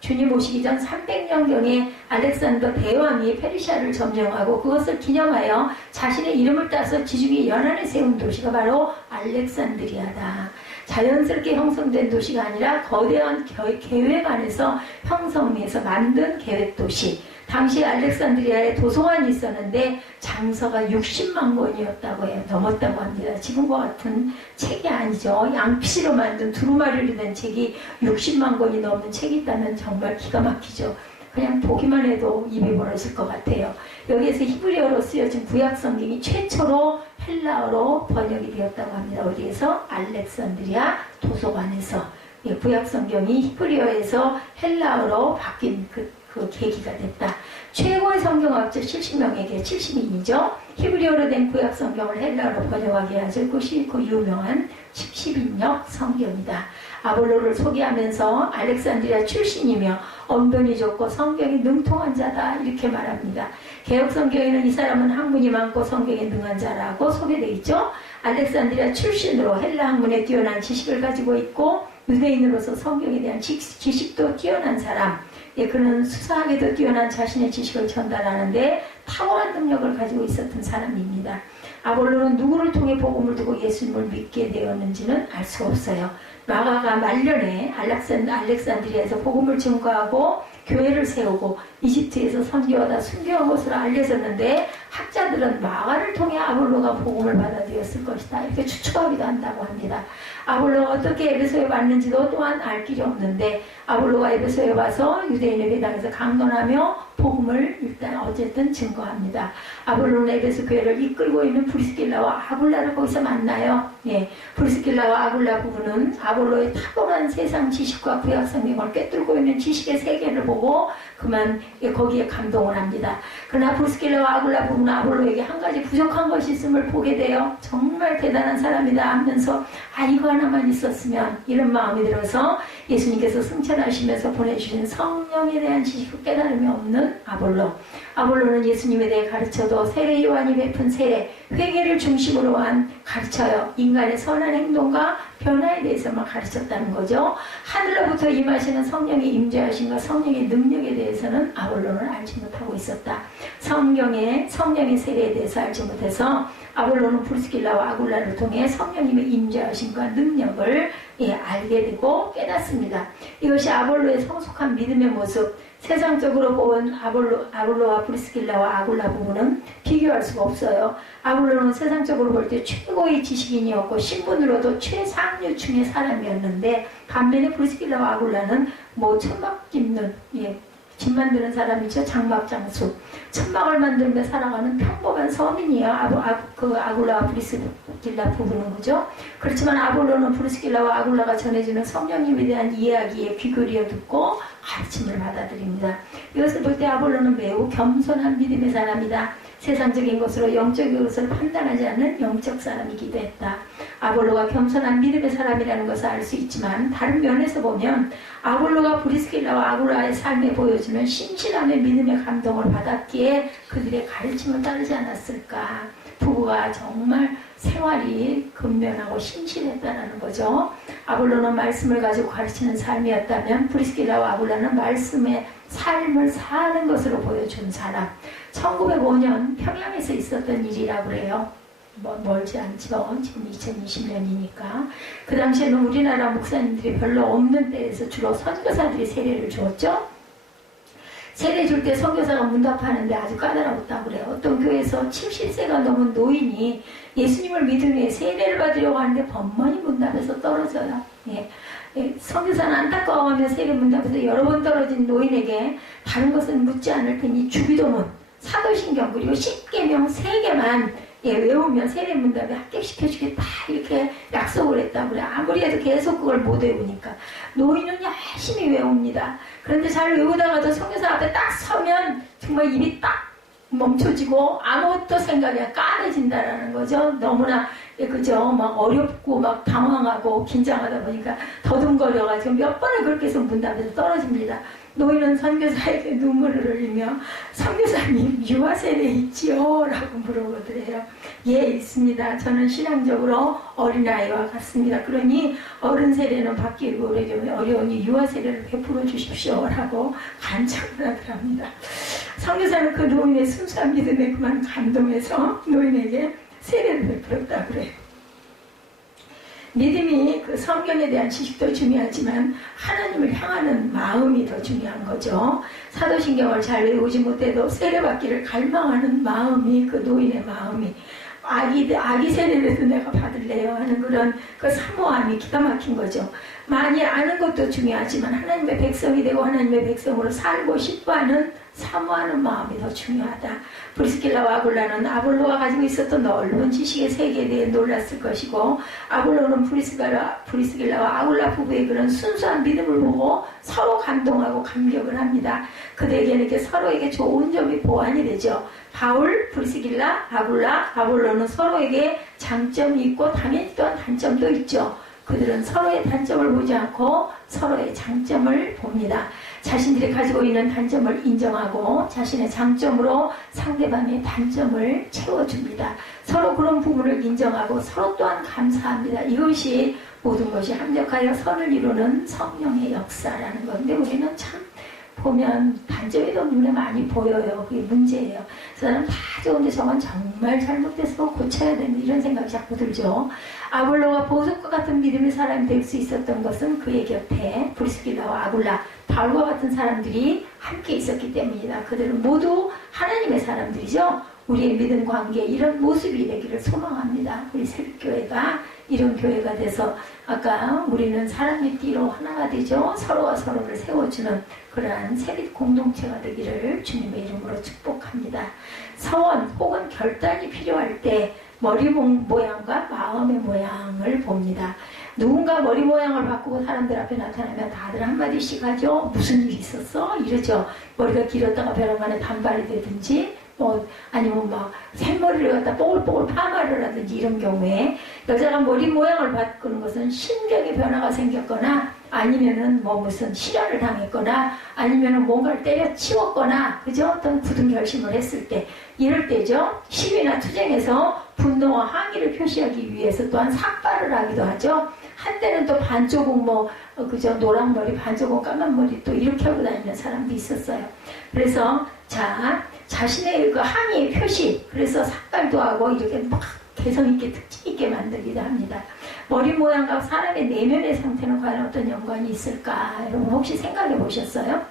주님 오시기 전 300년경에 알렉산더 대왕이 페르시아를 점령하고 그것을 기념하여 자신의 이름을 따서 지중해 연안에 세운 도시가 바로 알렉산드리아다. 자연스럽게 형성된 도시가 아니라 거대한 계획 안에서 형성해서 만든 계획도시. 당시 알렉산드리아에 도서관이 있었는데 장서가 60만 권이었다고 해요. 넘었다고 합니다. 지금과 같은 책이 아니죠. 양피로 만든 두루마리로 된 책이 60만 권이 넘는 책이 있다면 정말 기가 막히죠. 그냥 보기만 해도 입이 벌어질 것 같아요. 여기에서 히브리어로 쓰여진 구약 성경이 최초로 헬라어로 번역이 되었다고 합니다. 어디에서? 알렉산드리아 도서관에서. 예, 구약 성경이 히브리어에서 헬라어로 바뀐 그 계기가 됐다. 최고의 성경학자 70명에게 70인이죠. 히브리어로 된 구약 성경을 헬라어로 번역하게 하죠. 그것이 그 유명한 10인역 성경이다. 아볼로를 소개하면서 알렉산드리아 출신이며 언변이 좋고 성경이 능통한 자다 이렇게 말합니다. 개혁 성경에는 이 사람은 학문이 많고 성경에 능한 자라고 소개되어 있죠. 알렉산드리아 출신으로 헬라 학문에 뛰어난 지식을 가지고 있고 유대인으로서 성경에 대한 지식도 뛰어난 사람. 예, 그는 수사하게도 뛰어난 자신의 지식을 전달하는데 탁월한 능력을 가지고 있었던 사람입니다. 아볼로는 누구를 통해 복음을 두고 예수님을 믿게 되었는지는 알 수 없어요. 마가가 말년에 알렉산드리아에서 복음을 증거하고 교회를 세우고 이집트에서 선교하다 순교한 것으로 알려졌는데 학자들은 마가를 통해 아볼로가 복음을 받아들였을 것이다 이렇게 추측하기도 한다고 합니다. 아볼로가 어떻게 에베소에 왔는지도 또한 알 길이 없는데 아볼로가 에베소에 와서 유대인의 회당에서 강론하며 복음을 일단 어쨌든 증거합니다. 아볼로는 에베소 교회를 이끌고 있는 브리스길라와 아굴라를 거기서 만나요. 예, 브리스길라와 아굴라 부부는 아볼로의 탁월한 세상 지식과 구약 성경을 꿰뚫고 있는 지식의 세계를 보고 그만 거기에 감동을 합니다. 그러나 브리스길라와 아굴라 부부는 아볼로에게 한 가지 부족한 것이 있음을 보게 돼요. 정말 대단한 사람이다 하면서 이거 하나만 있었으면 이런 마음이 들어서 예수님께서 승천하시면서 보내주신 성령에 대한 지식과 깨달음이 없는 아볼로는 예수님에 대해 가르쳐도 세례 요한이 베푼 세례 회개를 중심으로 한 가르쳐요. 인간의 선한 행동과 변화에 대해서만 가르쳤다는 거죠. 하늘로부터 임하시는 성령의 임재하심과 성령의 능력에 대해서는 아볼로는 알지 못하고 있었다. 성령의 세례에 대해서 알지 못해서 아볼로는 브리스길라와 아굴라를 통해 성령님의 임재하심과 능력을 알게 되고 깨닫습니다. 이것이 아볼로의 성숙한 믿음의 모습, 세상적으로 본 아볼로와 브리스길라와 아굴라 부부는 비교할 수가 없어요. 아볼로는 세상적으로 볼 때 최고의 지식인이었고 신분으로도 최상류층의 사람이었는데, 반면에 브리스길라와 아굴라는 천막 깁는 집 만드는 사람이죠. 장막장수. 천막을 만들며 살아가는 평범한 서민이에요. 아굴라와 브리스길라 부부는, 그죠? 그렇지만 아볼로는 브리스길라와 아굴라가 전해주는 성령님에 대한 이야기에 귀 기울여 듣고 가르침을 받아들입니다. 이것을 볼 때 아볼로는 매우 겸손한 믿음의 사람이다. 세상적인 것으로 영적인 것을 판단하지 않는 영적 사람이기도 했다. 아볼로가 겸손한 믿음의 사람이라는 것을 알 수 있지만, 다른 면에서 보면 아볼로가 브리스길라와 아굴라의 삶에 보여주는 신실함의 믿음의 감동을 받았기에 그들의 가르침을 따르지 않았을까. 부부가 정말 생활이 근면하고 신실했다는 거죠. 아볼로는 말씀을 가지고 가르치는 삶이었다면 브리스길라와 아굴라는 말씀의 삶을 사는 것으로 보여준 사람. 1905년 평양에서 있었던 일이라고 그래요. 멀지 않죠. 지금 2020년이니까. 그 당시에는 우리나라 목사님들이 별로 없는 때에서 주로 선교사들이 세례를 주었죠. 세례 줄 때 선교사가 문답하는데 아주 까다로웠다고 그래요. 어떤 교회에서 70세가 넘은 노인이 예수님을 믿은 후에 세례를 받으려고 하는데 번번이 문답에서 떨어져요. 선교사는 안타까워하며 세례 문답에서 여러 번 떨어진 노인에게 다른 것은 묻지 않을 테니 주기도문, 사도신경, 그리고 10계명 3개만 외우면 세례 문답에 합격시켜주겠다, 이렇게 약속을 했다고 그래. 아무리 해도 계속 그걸 못 외우니까. 노인은 열심히 외웁니다. 그런데 잘 외우다가도 선교사 앞에 딱 서면 정말 입이 딱 멈춰지고 아무것도 생각이 까매진다라는 거죠. 너무나 그죠? 막 어렵고 막 당황하고 긴장하다 보니까 더듬거려가지고 몇 번을 그렇게 해서 문답에서 떨어집니다. 노인은 선교사에게 눈물을 흘리며 선교사님 유아세례 있지요? 라고 물어보더래요. 예, 있습니다. 저는 신앙적으로 어린아이와 같습니다. 그러니 어른 세례는 받기 어려우니 유아세례를 베풀어 주십시오 라고 간청을 하더랍니다. 선교사는 그 노인의 순수한 믿음에 그만 감동해서 노인에게 세례를 베풀었다고 그래요. 믿음이 그 성경에 대한 지식도 중요하지만 하나님을 향하는 마음이 더 중요한 거죠. 사도신경을 잘 외우지 못해도 세례받기를 갈망하는 마음이, 그 노인의 마음이, 아기 세례라도 내가 받을래요 하는 그런 그 사모함이 기가 막힌 거죠. 많이 아는 것도 중요하지만 하나님의 백성이 되고 하나님의 백성으로 살고 싶어하는, 사모하는 마음이 더 중요하다. 브리스길라와 아굴라는 아볼로가 가지고 있었던 넓은 지식의 세계에 대해 놀랐을 것이고, 아볼로는 브리스길라와 아굴라 부부의 그런 순수한 믿음을 보고 서로 감동하고 감격을 합니다. 그들에게는 이렇게 서로에게 좋은 점이 보완이 되죠. 바울, 브리스길라, 아굴라, 아볼로는 서로에게 장점이 있고 당연히 또한 단점도 있죠. 그들은 서로의 단점을 보지 않고 서로의 장점을 봅니다. 자신들이 가지고 있는 단점을 인정하고 자신의 장점으로 상대방의 단점을 채워줍니다. 서로 그런 부분을 인정하고 서로 또한 감사합니다. 이것이 모든 것이 합력하여 선을 이루는 성령의 역사라는 건데, 우리는 참 보면 단점이 더 눈에 많이 보여요. 그게 문제예요. 그 사람 다 좋은데 저건 정말 잘못돼서 고쳐야 되는 이런 생각이 자꾸 들죠. 아볼로가 보석과 같은 믿음의 사람이 될 수 있었던 것은 그의 곁에 브리스길라와 아굴라, 바울과 같은 사람들이 함께 있었기 때문이다. 그들은 모두 하나님의 사람들이죠. 우리의 믿음 관계 이런 모습이 되기를 소망합니다. 우리 새벽교회가 이런 교회가 돼서, 아까 우리는 사랑의 띠로 하나가 되죠. 서로가 서로를 세워주는 그러한 세빛 공동체가 되기를 주님의 이름으로 축복합니다. 서원 혹은 결단이 필요할 때 머리 모양과 마음의 모양을 봅니다. 누군가 머리 모양을 바꾸고 사람들 앞에 나타나면 다들 한마디씩 하죠. 무슨 일이 있었어? 이러죠. 머리가 길었다가 벼랑간에 단발이 되든지, 아니면 막 생머리를 갖다 뽀글뽀글 파마를 하든지, 이런 경우에 여자가 머리 모양을 바꾸는 것은 신경의 변화가 생겼거나, 아니면은 무슨 실현을 당했거나, 아니면은 뭔가를 때려치웠거나, 그죠? 어떤 굳은 결심을 했을 때, 이럴 때죠. 시위나 투쟁에서 분노와 항의를 표시하기 위해서 또한 삭발을 하기도 하죠. 한때는 또 반조금 그저 노란머리, 반조금 까만머리 또 이렇게 하고 다니는 사람도 있었어요. 그래서 자신의 그 항의의 표시, 그래서 삭발도 하고 이렇게 막 개성있게 특징있게 만들기도 합니다. 머리 모양과 사람의 내면의 상태는 과연 어떤 연관이 있을까? 여러분 혹시 생각해 보셨어요?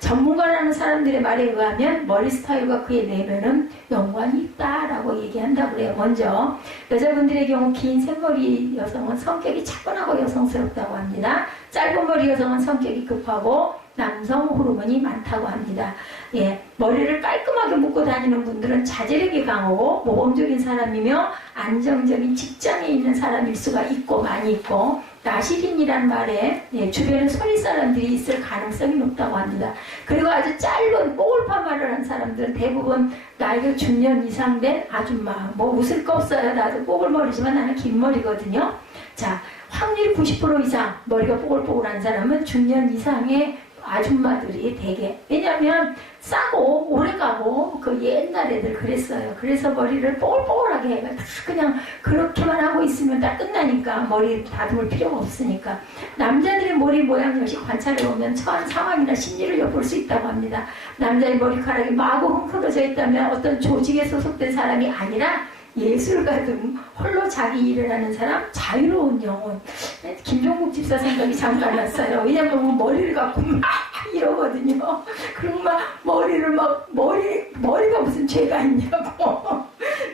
전문가라는 사람들의 말에 의하면 머리 스타일과 그의 내면은 연관이 있다라고 얘기한다고 그래요. 먼저 여자분들의 경우 긴 생머리 여성은 성격이 차분하고 여성스럽다고 합니다. 짧은 머리 여성은 성격이 급하고 남성 호르몬이 많다고 합니다. 예, 머리를 깔끔하게 묶고 다니는 분들은 자제력이 강하고 모범적인 사람이며 안정적인 직장에 있는 사람일 수가 있고 많이 있고, 나시린이란 말에 주변에 소리 사람들이 있을 가능성이 높다고 합니다. 그리고 아주 짧은 뽀글 파마를 한 사람들은 대부분 나이가 중년 이상 된 아줌마. 뭐 웃을 거 없어요. 나도 뽀글머리지만 나는 긴 머리거든요. 자, 확률 90% 이상 머리가 뽀글뽀글한 사람은 중년 이상의 아줌마들이 되게, 왜냐하면 싸고 오래가고 그 옛날 애들 그랬어요. 그래서 머리를 뽀글뽀글하게 해가 다 그냥 그렇게만 하고 있으면 다 끝나니까, 머리 다듬을 필요가 없으니까. 남자들의 머리 모양 역시 관찰해보면 처한 상황이나 심리를 엿볼 수 있다고 합니다. 남자의 머리카락이 마구 흥크러져 있다면 어떤 조직에 소속된 사람이 아니라 예술가 등 홀로 자기 일을 하는 사람, 자유로운 영혼. 김종국 집사 생각이 잠깐 났어요. 왜냐면 머리를 갖고 막 이러거든요. 그리고 막 머리가 무슨 죄가 있냐고.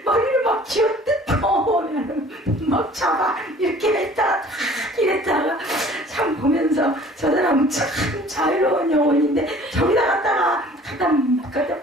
머리를 막 쥐어뜯고 막 잡아 이렇게 했다가 이랬다가 참 보면서 저 사람은 참 자유로운 영혼인데 저기다 갖다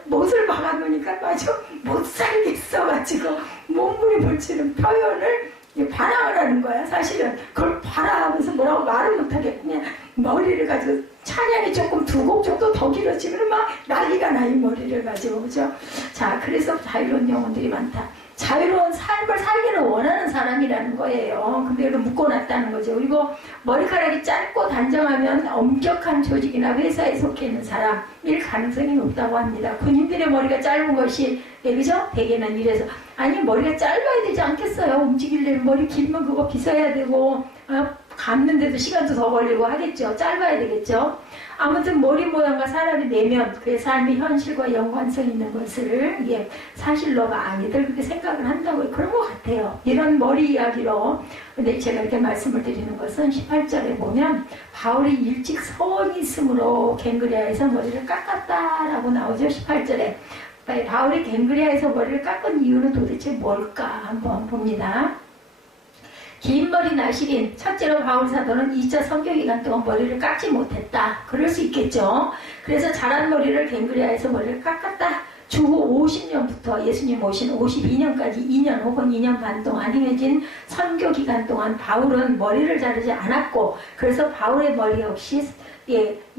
못을 박아놓으니까 아주 못 살겠어가지고 몸부림을치는 표현을 반항을 하는 거야. 사실은 그걸 반항하면서 뭐라고 말을 못하게 그냥 머리를 가지고, 찬양이 조금 두 곡 정도 더 길어지면 막 난리가 나, 이 머리를 가지고. 그죠? 자, 그래서 자유로운 영혼들이 많다. 자유로운 삶을 살기를 원하는 사람이라는 거예요. 근데 이걸 묶어놨다는 거죠. 그리고 머리카락이 짧고 단정하면 엄격한 조직이나 회사에 속해 있는 사람일 가능성이 높다고 합니다. 군인들의 머리가 짧은 것이, 그죠? 대개는 이래서, 아니 머리가 짧아야 되지 않겠어요? 움직이려면 머리 길면 그거 빗어야 되고, 감는데도 시간도 더 걸리고 하겠죠. 짧아야 되겠죠. 아무튼 머리 모양과 사람의 내면, 그의 삶의 현실과 연관성 있는 것을 이게 사실로 많이들 그렇게 생각을 한다고, 그런 것 같아요. 이런 머리 이야기로. 근데 제가 이렇게 말씀을 드리는 것은 18절에 보면 바울이 일찍 서원이 있으므로 갱그리아에서 머리를 깎았다라고 나오죠. 18절에 바울이 갱그리아에서 머리를 깎은 이유는 도대체 뭘까 한번 봅니다. 긴 머리 나시린, 첫째로 바울 사도는 2차 선교 기간 동안 머리를 깎지 못했다. 그럴 수 있겠죠. 그래서 자란 머리를 갱그리아에서 머리를 깎았다. 주후 50년부터 예수님 오신 52년까지 2년 혹은 2년 반 동안 행해진 선교 기간 동안 바울은 머리를 자르지 않았고, 그래서 바울의 머리 역시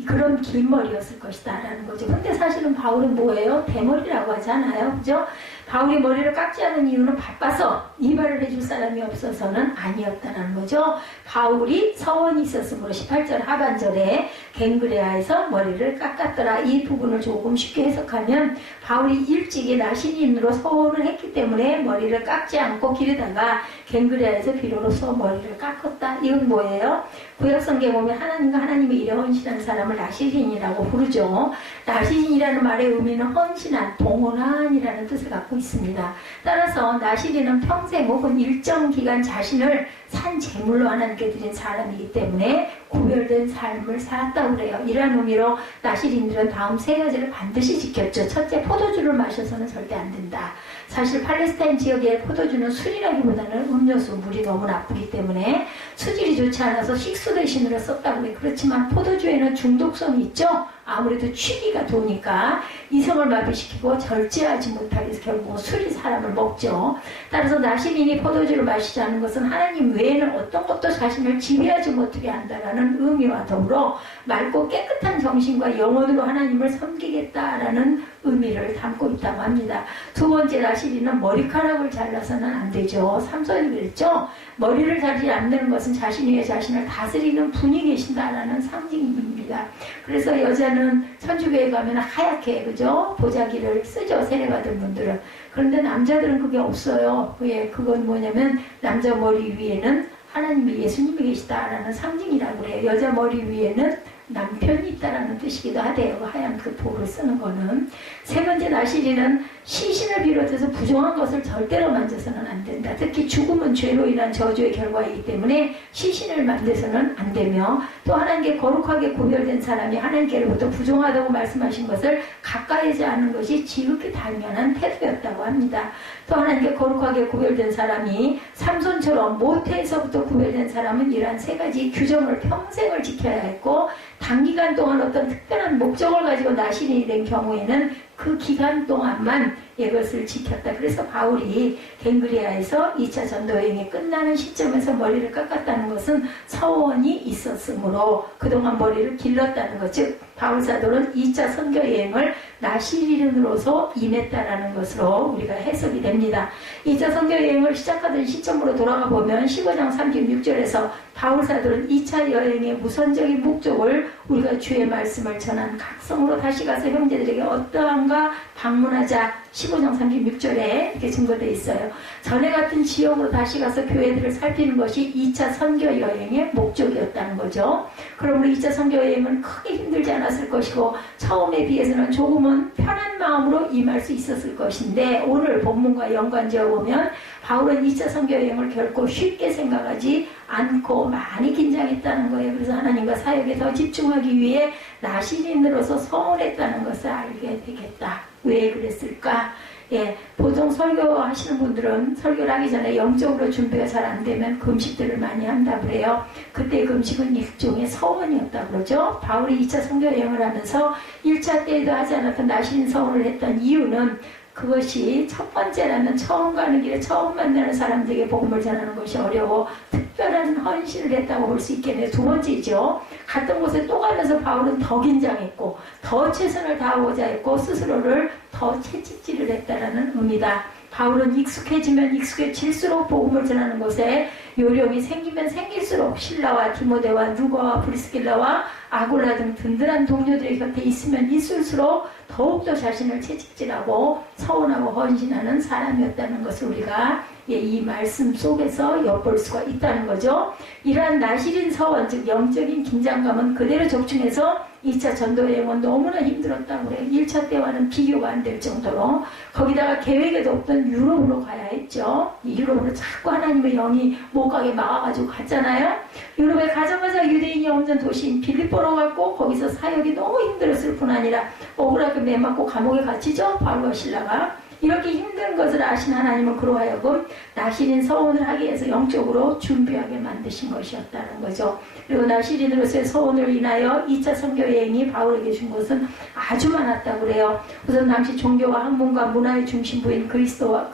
그런 긴 머리였을 것이다 라는 거죠. 근데 사실은 바울은 뭐예요? 대머리라고 하잖아요. 그죠? 바울이 머리를 깎지 않은 이유는 바빠서 이발을 해줄 사람이 없어서는 아니었다는 거죠. 바울이 서원이 있었으므로 18절 하반절에 갱그레아에서 머리를 깎았더라. 이 부분을 조금 쉽게 해석하면 바울이 일찍이 나시린으로 서원을 했기 때문에 머리를 깎지 않고 기르다가 갱그레아에서 비로소 머리를 깎았다. 이건 뭐예요? 구약성경에 보면 하나님과 하나님의 일에 헌신한 사람을 나시린이라고 부르죠. 나시린이라는 말의 의미는 헌신한, 동원한이라는 뜻을 갖고 있습니다. 따라서 나시린은 평생 혹은 일정 기간 자신을 산 제물로 하나님께 드린 사람이기 때문에 구별된 삶을 살았다고 그래요. 이러한 의미로 나시린들은 다음 세 가지를 반드시 지켰죠. 첫째, 포도주를 마셔서는 절대 안 된다. 사실 팔레스타인 지역의 포도주는 술이라기보다는 음료수, 물이 너무 나쁘기 때문에 수질이 좋지 않아서 식수 대신으로 썼다고 해요. 그렇지만 포도주에는 중독성이 있죠. 아무래도 취기가 도니까 이성을 마비시키고 절제하지 못하게 해서 결국 술이 사람을 먹죠. 따라서 나시린이 포도주를 마시지 않는 것은 하나님 외에는 어떤 것도 자신을 지배하지 못하게 한다라는 의미와 더불어 맑고 깨끗한 정신과 영혼으로 하나님을 섬기겠다라는 의미를 담고 있다고 합니다. 두 번째, 나시린은 머리카락을 잘라서는 안 되죠. 3절에 그랬죠. 머리를 자르지 않는 것은 자신 위에 자신을 다스리는 분이 계신다라는 상징입니다. 그래서 여자는 천주교에 가면 하얗게, 그죠? 보자기를 쓰죠. 세례받은 분들은. 그런데 남자들은 그게 없어요. 그건 뭐냐면 남자 머리 위에는 하나님이 예수님이 계시다라는 상징이라고 그래요. 여자 머리 위에는 남편이 있다라는 뜻이기도 하대요. 하얀 그 돌을 쓰는 거는. 세 번째 나시린은 시신을 비롯해서 부정한 것을 절대로 만져서는 안 된다. 특히 죽음은 죄로 인한 저주의 결과이기 때문에 시신을 만져서는 안 되며, 또 하나님께 거룩하게 구별된 사람이 하나님께로부터 부정하다고 말씀하신 것을 가까이 하지 않는 것이 지극히 당연한 태도였다고 합니다. 또 하나님께 거룩하게 구별된 사람이 삼손처럼 모태에서부터 구별된 사람은 이러한 세 가지 규정을 평생을 지켜야 했고, 단기간 동안 어떤 특별한 목적을 가지고 나시린이 된 경우에는 그 기간 동안만 이것을 지켰다. 그래서 바울이 갱그리아에서 2차 전도 여행이 끝나는 시점에서 머리를 깎았다는 것은 서원이 있었으므로 그동안 머리를 길렀다는 것. 즉 바울 사도는 2차 선교 여행을 나시린으로서 임했다라는 것으로 우리가 해석이 됩니다. 2차 선교 여행을 시작하던 시점으로 돌아가 보면 15장 36절에서 바울 사도는 2차 여행의 우선적인 목적을 우리가 주의 말씀을 전한 각성으로 다시 가서 형제들에게 어떠한가 방문하자 15장 36절에 이렇게 증거되어 있어요. 전에 같은 지역으로 다시 가서 교회들을 살피는 것이 2차 선교 여행의 목적이었다는 거죠. 그러므로 2차 선교 여행은 크게 힘들지 않았을 것이고 처음에 비해서는 조금은 편한 마음으로 임할 수 있었을 것인데, 오늘 본문과 연관지어 보면 바울은 2차 선교 여행을 결코 쉽게 생각하지 않고 많이 긴장했다는 거예요. 그래서 하나님과 사역에 더 집중하기 위해 나시린으로서 서원했다는 것을 알게 되겠다. 왜 그랬을까? 예, 보통 설교하시는 분들은 설교를 하기 전에 영적으로 준비가 잘 안 되면 금식들을 많이 한다고 그래요. 그때 금식은 일종의 서원이었다고 그러죠. 바울이 2차 선교 여행을 하면서 1차 때에도 하지 않았던 나시린 서원을 했던 이유는 그것이 첫 번째라면 처음 가는 길에 처음 만나는 사람들에게 복음을 전하는 것이 어려워 특별한 헌신을 했다고 볼 수 있겠네요. 두 번째죠. 갔던 곳에 또 가면서 바울은 더 긴장했고 더 최선을 다하고자 했고 스스로를 더 채찍질을 했다라는 의미다. 바울은 익숙해지면 익숙해질수록 복음을 전하는 것에 요령이 생기면 생길수록 실라와 디모데와 누가와 브리스길라와 아굴라 등 든든한 동료들의 곁에 있으면 있을수록 더욱더 자신을 채찍질하고 서원하고 헌신하는 사람이었다는 것을 우리가 이 말씀 속에서 엿볼 수가 있다는 거죠. 이러한 나시린 서원, 즉 영적인 긴장감은 그대로 적중해서 2차 전도여행은 너무나 힘들었다고 그래요. 1차 때와는 비교가 안 될 정도로. 거기다가 계획에도 없던 유럽으로 가야 했죠. 이 유럽으로 자꾸 하나님의 영이 못 가게 막아가지고 갔잖아요. 유럽에 가자마자 유대인이 없는 도시인 빌립보로 갔고 거기서 사역이 너무 힘들었을 뿐 아니라 억울하게 매맞고 감옥에 갇히죠. 바울과 실라가. 이렇게 힘든 것을 아신 하나님은 그로 하여금 나시린 서원을 하기 위해서 영적으로 준비하게 만드신 것이었다는 거죠. 그리고 나시린으로서의 서원을 인하여 2차 선교 여행이 바울에게 준 것은 아주 많았다고 그래요. 우선 당시 종교와 학문과 문화의 중심부인 그리스와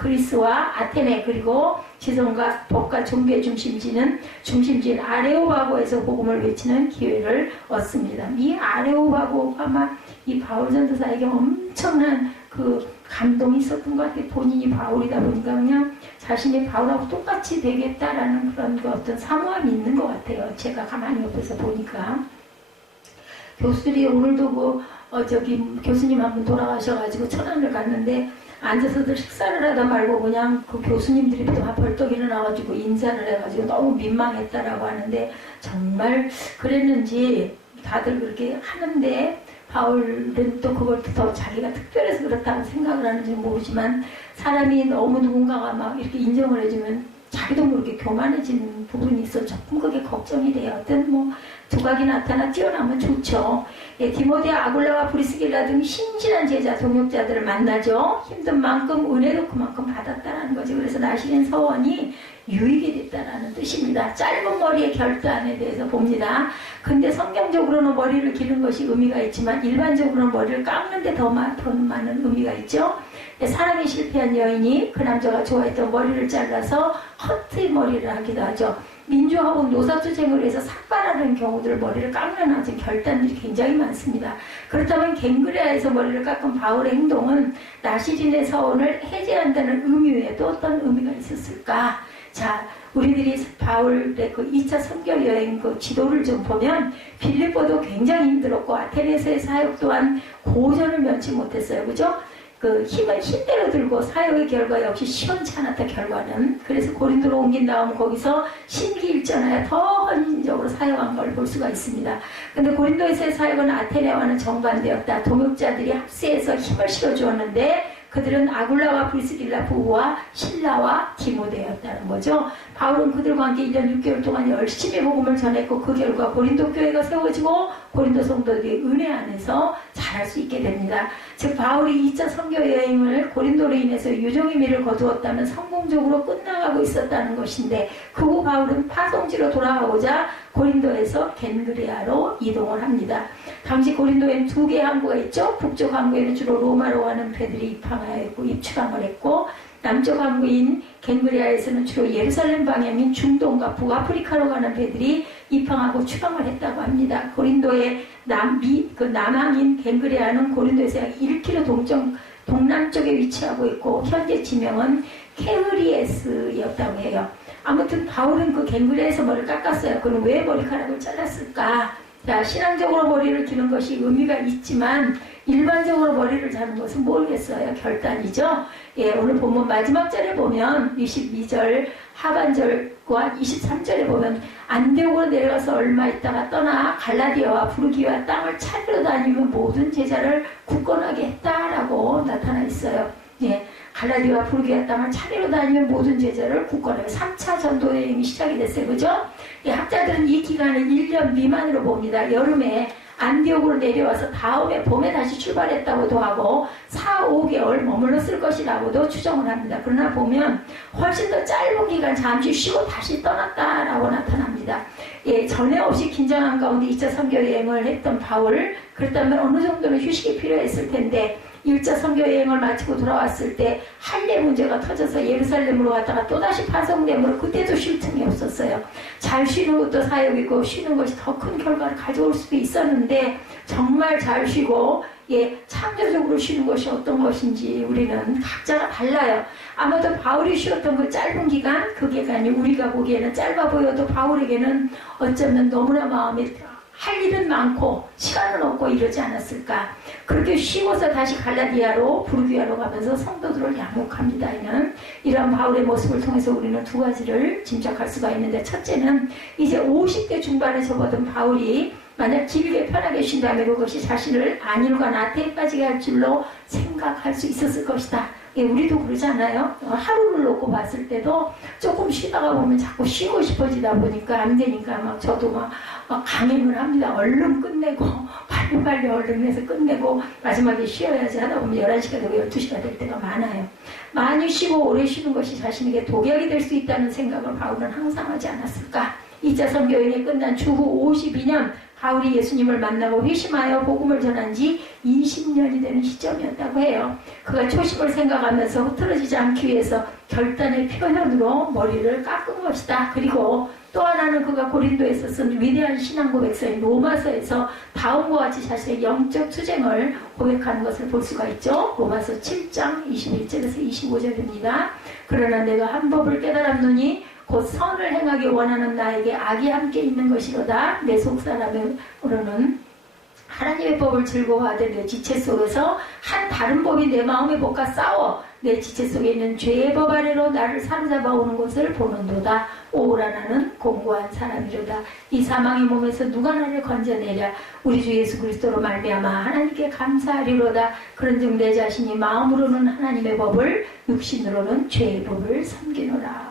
아테네, 그리고 지성과 법과 종교의 중심지인 아레오바고에서 복음을 외치는 기회를 얻습니다. 이 아레오바고가 아마 이 바울 전도사에게 엄청난 그 감동이 있었던 것 같아요. 본인이 바울이다 보니까 그냥 자신이 바울하고 똑같이 되겠다라는 그런 그 어떤 사모함이 있는 것 같아요. 제가 가만히 옆에서 보니까. 교수들이 오늘도 교수님 한 분 돌아가셔가지고 천안을 갔는데 앉아서들 식사를 하다 말고 그냥 그 교수님들이 또 벌떡 일어나가지고 인사를 해가지고 너무 민망했다라고 하는데, 정말 그랬는지 다들 그렇게 하는데 바울은 또 그걸 더 자기가 특별해서 그렇다고 생각을 하는지 모르지만, 사람이 너무 누군가가 막 이렇게 인정을 해주면 자기도 모르게 교만해지는 부분이 있어 조금 그게 걱정이 돼요. 어떤 두각이 나타나 뛰어나면 좋죠. 예, 디모데, 아굴라와 브리스길라 등 신실한 제자, 동역자들을 만나죠. 힘든 만큼 은혜도 그만큼 받았다는 거죠. 그래서 나시린 서원이 유익이 됐다는 뜻입니다. 짧은 머리의 결단에 대해서 봅니다. 근데 성경적으로는 머리를 기른 것이 의미가 있지만 일반적으로는 머리를 깎는 데 더 많은 의미가 있죠. 사랑에 실패한 여인이 그 남자가 좋아했던 머리를 잘라서 허트 머리를 하기도 하죠. 민주화국 노사투쟁을 위해서 삭발하는 경우들 머리를 깎는 아주 결단들이 굉장히 많습니다. 그렇다면 갱그레아에서 머리를 깎은 바울의 행동은 나시린의 서원을 해제한다는 의미 외에 또 어떤 의미가 있었을까? 자, 우리들이 바울의 그 2차 선교 여행 그 지도를 좀 보면 빌립보도 굉장히 힘들었고 아테네에서의 사역 또한 고전을 면치 못했어요. 그죠? 그 힘을 힘대로 들고 사역의 결과 역시 시원치 않았다 결과는. 그래서 고린도로 옮긴 다음 거기서 신기일전하여 더 헌신적으로 사역한 걸 볼 수가 있습니다. 근데 고린도에서의 사역은 아테네와는 정반대였다. 동역자들이 합세해서 힘을 실어주었는데 그들은 아굴라와 브리스길라 부부와 실라와 디모데였다는 거죠. 바울은 그들과 함께 1년 6개월 동안 열심히 복음을 전했고 그 결과 고린도 교회가 세워지고 고린도 성도들이 은혜 안에서 자랄 수 있게 됩니다. 즉 바울이 2차 선교 여행을 고린도로 인해서 유종의 미를 거두었다면 성공적으로 끝나가고 있었다는 것인데 그 후 바울은 파송지로 돌아가고자 고린도에서 겐그레아로 이동을 합니다. 당시 고린도에는 2개의 항구가 있죠. 북쪽 항구에는 주로 로마로 가는 배들이 입항하였고 입출항을 했고 남쪽 항구인 겐그레아에서는 주로 예루살렘 방향인 중동과 북아프리카로 가는 배들이 입항하고 출항을 했다고 합니다. 고린도의 남항인 겐그레아는 고린도에서 약 1km 동남쪽에 위치하고 있고 현재 지명은 케흐리에스였다고 해요. 아무튼 바울은 그 겐그레아에서 머리를 깎았어요. 그럼 왜 머리카락을 잘랐을까? 자, 신앙적으로 머리를 기는 것이 의미가 있지만 일반적으로 머리를 자는 것은 모르겠어요. 결단이죠. 예, 오늘 본문 마지막 절에 보면 22절 하반절과 23절에 보면 안디옥으로 내려가서 얼마 있다가 떠나 갈라디아와 부르기와 땅을 찾으러 다니면 모든 제자를 굳건하게 했다라고 나타나 있어요. 예, 갈라디아와 부르기와 땅을 찾으러 다니면 모든 제자를 굳건하게 3차 전도 여행이 시작이 됐어요. 그죠? 예, 학자들은 이 기간을 1년 미만으로 봅니다. 여름에 안디옥으로 내려와서 다음에 봄에 다시 출발했다고도 하고 4, 5개월 머물렀을 것이라고도 추정을 합니다. 그러나 보면 훨씬 더 짧은 기간 잠시 쉬고 다시 떠났다라고 나타납니다. 예, 전에 없이 긴장한 가운데 2차 선교 여행을 했던 바울, 그렇다면 어느 정도는 휴식이 필요했을 텐데 1차 선교 여행을 마치고 돌아왔을 때 할례 문제가 터져서 예루살렘으로 갔다가 또다시 파송되므로 그때도 쉴 틈이 없었어요. 잘 쉬는 것도 사역이고 쉬는 것이 더 큰 결과를 가져올 수도 있었는데 정말 잘 쉬고 예, 창조적으로 쉬는 것이 어떤 것인지 우리는 각자가 달라요. 아마도 바울이 쉬었던 그 짧은 기간, 그 기간이 우리가 보기에는 짧아 보여도 바울에게는 어쩌면 너무나 마음이 할 일은 많고 시간은 없고 이러지 않았을까. 그렇게 쉬고서 다시 갈라디아로 부르기아로 가면서 성도들을 양육합니다. 이런 바울의 모습을 통해서 우리는 두 가지를 짐작할 수가 있는데, 첫째는 이제 50대 중반에 접어든 바울이 만약 길게 편하게 쉰다면 그것이 자신을 안일과 나태에 빠지게 할 줄로 생각할 수 있었을 것이다. 예, 우리도 그러잖아요. 하루를 놓고 봤을 때도 조금 쉬다가 보면 자꾸 쉬고 싶어지다 보니까 안 되니까 막 저도 막 강행을 합니다. 얼른 끝내고 빨리빨리 얼른 해서 끝내고 마지막에 쉬어야지 하다 보면 11시가 되고 12시가 될 때가 많아요. 많이 쉬고 오래 쉬는 것이 자신에게 독약이 될 수 있다는 생각을 바울은 항상 하지 않았을까. 2차 선교여행이 끝난 주후 52년 바울이 예수님을 만나고 회심하여 복음을 전한 지 20년이 되는 시점이었다고 해요. 그가 초심을 생각하면서 흐트러지지 않기 위해서 결단의 표현으로 머리를 깎은 것이다. 그리고 또 하나는 그가 고린도에서 쓴 위대한 신앙 고백서인 로마서에서 다음과 같이 자신의 영적 투쟁을 고백하는 것을 볼 수가 있죠. 로마서 7장 21절에서 25절입니다. 그러나 내가 한 법을 깨달았노니 곧 선을 행하기 원하는 나에게 악이 함께 있는 것이로다. 내 속사람으로는 하나님의 법을 즐거워하되 내 지체 속에서 한 다른 법이 내 마음의 법과 싸워 내 지체 속에 있는 죄의 법 아래로 나를 사로잡아 오는 것을 보는도다. 오라 나는 공고한 사람이로다. 이 사망의 몸에서 누가 나를 건져내랴. 우리 주 예수 그리스도로 말미암아 하나님께 감사하리로다. 그런즉 내 자신이 마음으로는 하나님의 법을 육신으로는 죄의 법을 섬기노라.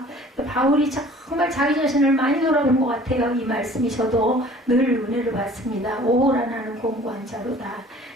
바울이 정말 자기 자신을 많이 돌아본 것 같아요. 이 말씀이 저도 늘 은혜를 받습니다. 오라 나는 공고한 자로다.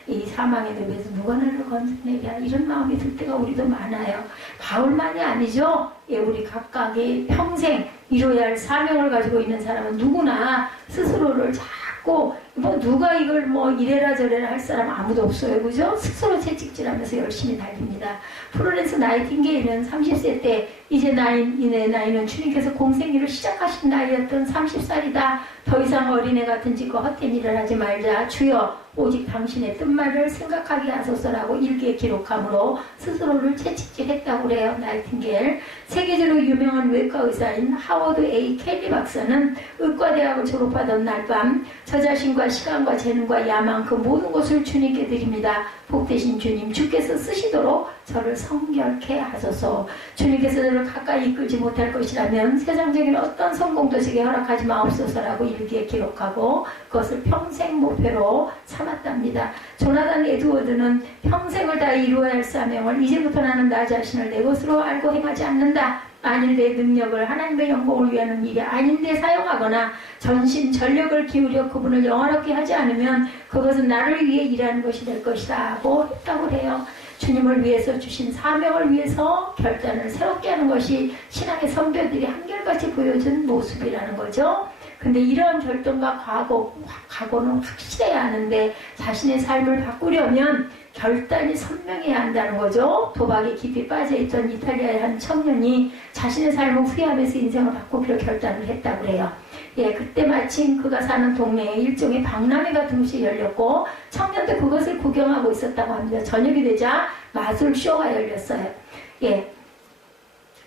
이 사망의 늪에서 누가 나를 건져내랴. 이런 마음이 들 때가 우리도 많아요. 바울만이 아니죠. 예, 우리 각각의 평생 이뤄야 할 사명을 가지고 있는 사람은 누구나 스스로를 자꾸 누가 이걸 이래라 저래라 할 사람 아무도 없어요. 그죠? 스스로 채찍질하면서 열심히 달립니다. 플로렌스 나이팅게일은 30세 때 이제 내 나이는 주님께서 공생일을 시작하신 나이였던 30살이다. 더 이상 어린애 같은 짓과 헛된 일을 하지 말자. 주여 오직 당신의 뜻말을 생각하게 하소서라고 일기에 기록함으로 스스로를 채찍질했다고 그래요. 나이팅게일. 세계적으로 유명한 외과 의사인 하워드 A 켈리 박사는 의과대학을 졸업하던 날 밤 저 자신과 시간과 재능과 야망 그 모든 것을 주님께 드립니다. 복되신 주님, 주께서 쓰시도록 저를 성결케 하소서. 주님께서 저를 가까이 이끌지 못할 것이라면 세상적인 어떤 성공도 제게 허락하지 마옵소서라고 일기에 기록하고 그것을 평생 목표로 삼았답니다. 조나단 에드워드는 평생을 다 이루어야 할 사명을 이제부터 나는 나 자신을 내 것으로 알고 행하지 않는다. 만일 내 능력을 하나님의 영광을 위하는 일이 아닌데 사용하거나 전심 전력을 기울여 그분을 영화롭게 하지 않으면 그것은 나를 위해 일하는 것이 될 것이다 고 했다고 해요. 주님을 위해서 주신 사명을 위해서 결단을 새롭게 하는 것이 신앙의 선배들이 한결같이 보여준 모습이라는 거죠. 근데 이러한 결정과 각오는 확실해야 하는데 자신의 삶을 바꾸려면 결단이 선명해야 한다는 거죠. 도박에 깊이 빠져있던 이탈리아의 한 청년이 자신의 삶을 후회하면서 인생을 바꾸기로 결단을 했다고 해요. 예, 그때 마침 그가 사는 동네에 일종의 박람회 같은 것이 열렸고 청년도 그것을 구경하고 있었다고 합니다. 저녁이 되자 마술쇼가 열렸어요. 예.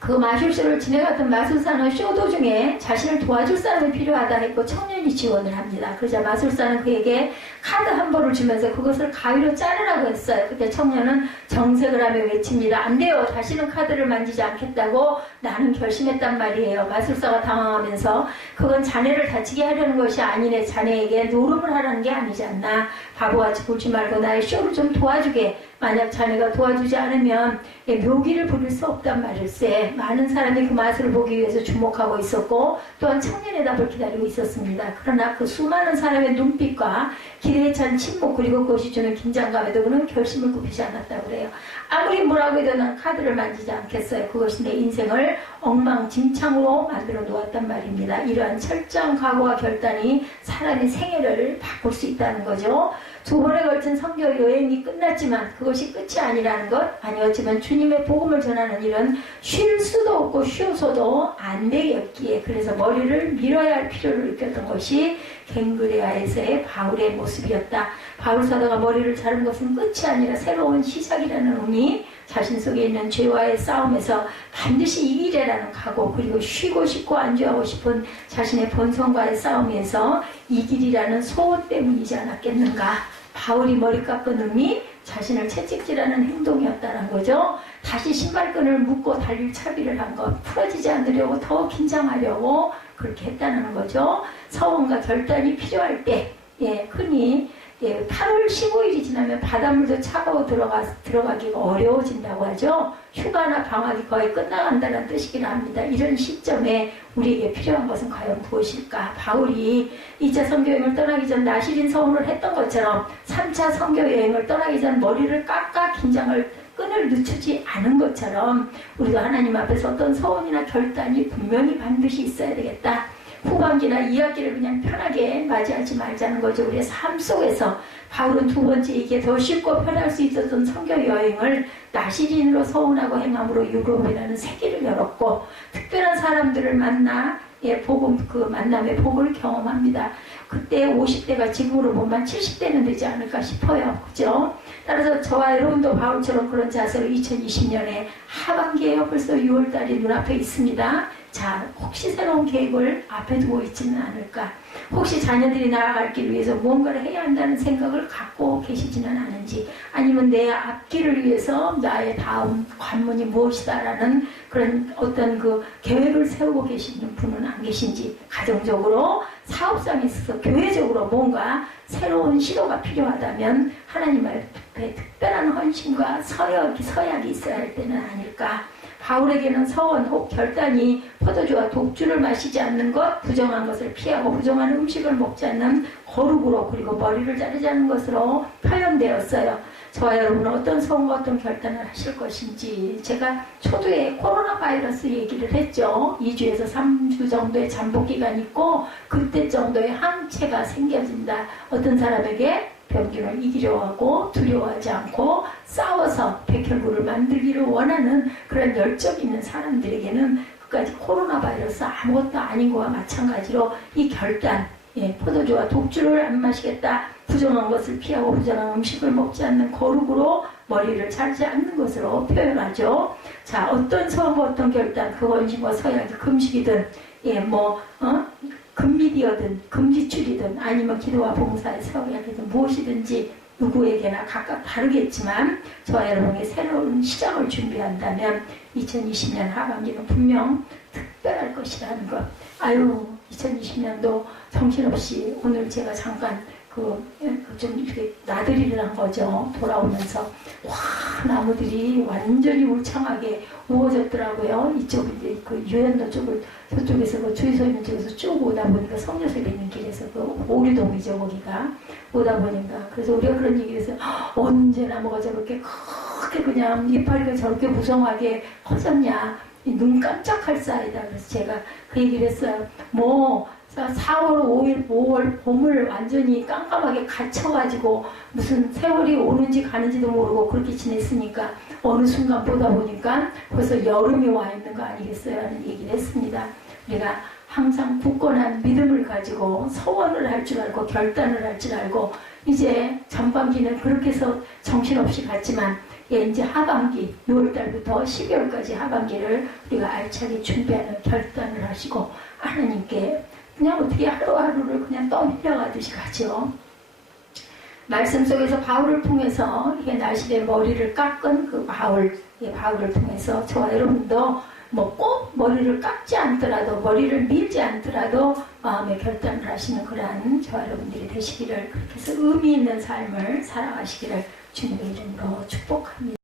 그 마술쇼를 진행하던 마술사는 쇼 도중에 자신을 도와줄 사람이 필요하다 했고 청년이 지원을 합니다. 그러자 마술사는 그에게 카드 한 벌을 주면서 그것을 가위로 자르라고 했어요. 그때 청년은 정색을 하며 외칩니다. 안 돼요. 다시는 카드를 만지지 않겠다고 나는 결심했단 말이에요. 마술사가 당황하면서 그건 자네를 다치게 하려는 것이 아니네. 자네에게 노름을 하라는 게 아니지 않나. 바보같이 굴지 말고 나의 쇼를 좀 도와주게. 만약 자네가 도와주지 않으면 묘기를 부릴 수 없단 말일세. 많은 사람이 그 마술을 보기 위해서 주목하고 있었고 또한 청년의 답을 기다리고 있었습니다. 그러나 그 수많은 사람의 눈빛과 기대에 찬 침묵 그리고 그것이 주는 긴장감에도 그는 결심을 굽히지 않았다고 그래요. 아무리 뭐라고 해도 난 카드를 만지지 않겠어요. 그것이 내 인생을 엉망진창으로 만들어 놓았단 말입니다. 이러한 철저한 각오와 결단이 사람의 생애를 바꿀 수 있다는 거죠. 2번에 걸친 선교 여행이 끝났지만 그것이 끝이 아니라는 것, 아니었지만 주님의 복음을 전하는 일은 쉴 수도 없고 쉬어서도 안 되겠기에 그래서 머리를 밀어야 할 필요를 느꼈던 것이 갱그레아에서의 바울의 모습이었다. 바울 사도가 머리를 자른 것은 끝이 아니라 새로운 시작이라는 의미, 자신 속에 있는 죄와의 싸움에서 반드시 이기려라는 각오, 그리고 쉬고 싶고 안주하고 싶은 자신의 본성과의 싸움에서 이기리라는 소원 때문이지 않았겠는가. 바울이 머리 깎은 의미, 자신을 채찍질하는 행동이었다는 거죠. 다시 신발끈을 묶고 달릴 차비를 한 것, 풀어지지 않으려고 더 긴장하려고 그렇게 했다는 거죠. 서원과 결단이 필요할 때, 흔히 8월 15일이 지나면 바닷물도 차가워 들어가기가 어려워진다고 하죠. 휴가나 방학이 거의 끝나간다는 뜻이긴 합니다. 이런 시점에 우리에게 필요한 것은 과연 무엇일까? 바울이 2차 선교여행을 떠나기 전 나시린 서원을 했던 것처럼 3차 선교여행을 떠나기 전 머리를 깎아 끈을 늦추지 않은 것처럼 우리도 하나님 앞에서 어떤 서원이나 결단이 분명히 반드시 있어야 되겠다. 후반기나 2학기를 그냥 편하게 맞이하지 말자는 거죠. 우리의 삶 속에서 바울은 2번째 이게 더 쉽고 편할 수 있었던 선교 여행을 나시린으로 서운하고 행함으로 유럽이라는 세계를 열었고 특별한 사람들을 만나 그 만남의 복을 경험합니다. 그때 50대가 지금으로 보면 70대는 되지 않을까 싶어요. 그죠? 따라서 저와 여러분도 바울처럼 그런 자세로 2020년에 하반기에요. 벌써 6월달이 눈앞에 있습니다. 자, 혹시 새로운 계획을 앞에 두고 있지는 않을까? 혹시 자녀들이 나아갈 길 위해서 무언가를 해야 한다는 생각을 갖고 계시지는 않은지, 아니면 내 앞길을 위해서 나의 다음 관문이 무엇이다라는 그런 어떤 그 계획을 세우고 계시는 분은 안 계신지, 가정적으로, 사업상에 있어서 교회적으로 뭔가 새로운 시도가 필요하다면 하나님 앞에 특별한 헌신과 서약이 있어야 할 때는 아닐까? 바울에게는 서원 혹 결단이 포도주와 독주를 마시지 않는 것, 부정한 것을 피하고 부정한 음식을 먹지 않는 거룩으로, 그리고 머리를 자르지 않는 것으로 표현되었어요. 저와 여러분은 어떤 서원과 어떤 결단을 하실 것인지, 제가 초두에 코로나 바이러스 얘기를 했죠. 2주에서 3주 정도의 잠복 기간이 있고 그때 정도의 항체가 생겨진다. 어떤 사람에게 병균을 이기려 하고 두려워하지 않고 싸워서 백혈구를 만들기를 원하는 그런 열정 있는 사람들에게는 끝까지 코로나 바이러스 아무것도 아닌 것과 마찬가지로 이 결단, 포도주와 독주를 안 마시겠다, 부정한 것을 피하고 부정한 음식을 먹지 않는 거룩으로 머리를 자르지 않는 것으로 표현하죠. 자, 어떤 서원과 어떤 결단, 그 헌신과 서약이 금식이든 금미디어든 금지출이든 아니면 기도와 봉사의 세월이든 무엇이든지 누구에게나 각각 다르겠지만 저와 여러분이 새로운 시작을 준비한다면 2020년 하반기는 분명 특별할 것이라는 것. 아유 2020년도 정신없이 오늘 제가 잠깐 좀 이렇게 나들이를 한 거죠. 돌아오면서 와 나무들이 완전히 울창하게 우거졌더라고요. 이쪽 이제 그 유연도 쪽을 저쪽에서 그 주유소 있는 쪽에서 쭉 오다 보니까 성녀석에 있는 길에서 그 오류동이죠 거기가 오다 보니까 그래서 우리가 그런 얘기를 해서 언제 나무가 저렇게 크게 그냥 이파리가 저렇게 무성하게 커졌냐 눈 깜짝할 사이다. 그래서 제가 그 얘기를 했어요. 뭐 4월, 5일, 5월 봄을 완전히 깜깜하게 갇혀가지고 무슨 세월이 오는지 가는지도 모르고 그렇게 지냈으니까 어느 순간 보다 보니까 벌써 여름이 와 있는 거 아니겠어요? 라는 얘기를 했습니다. 우리가 항상 굳건한 믿음을 가지고 서원을 할 줄 알고 결단을 할 줄 알고 이제 전반기는 그렇게 해서 정신없이 갔지만 이제 하반기 6월달부터 12월까지 하반기를 우리가 알차게 준비하는 결단을 하시고 하나님께 그냥 어떻게 하루하루를 그냥 떠밀려가듯이 가죠. 말씀 속에서 바울을 통해서 이게 날씨에 머리를 깎은 그 바울을 통해서 저와 여러분도 뭐 꼭 머리를 깎지 않더라도 머리를 밀지 않더라도 마음의 결단을 하시는 그러한 저와 여러분들이 되시기를 그렇게 해서 의미 있는 삶을 살아가시기를 주님의 이름으로 축복합니다.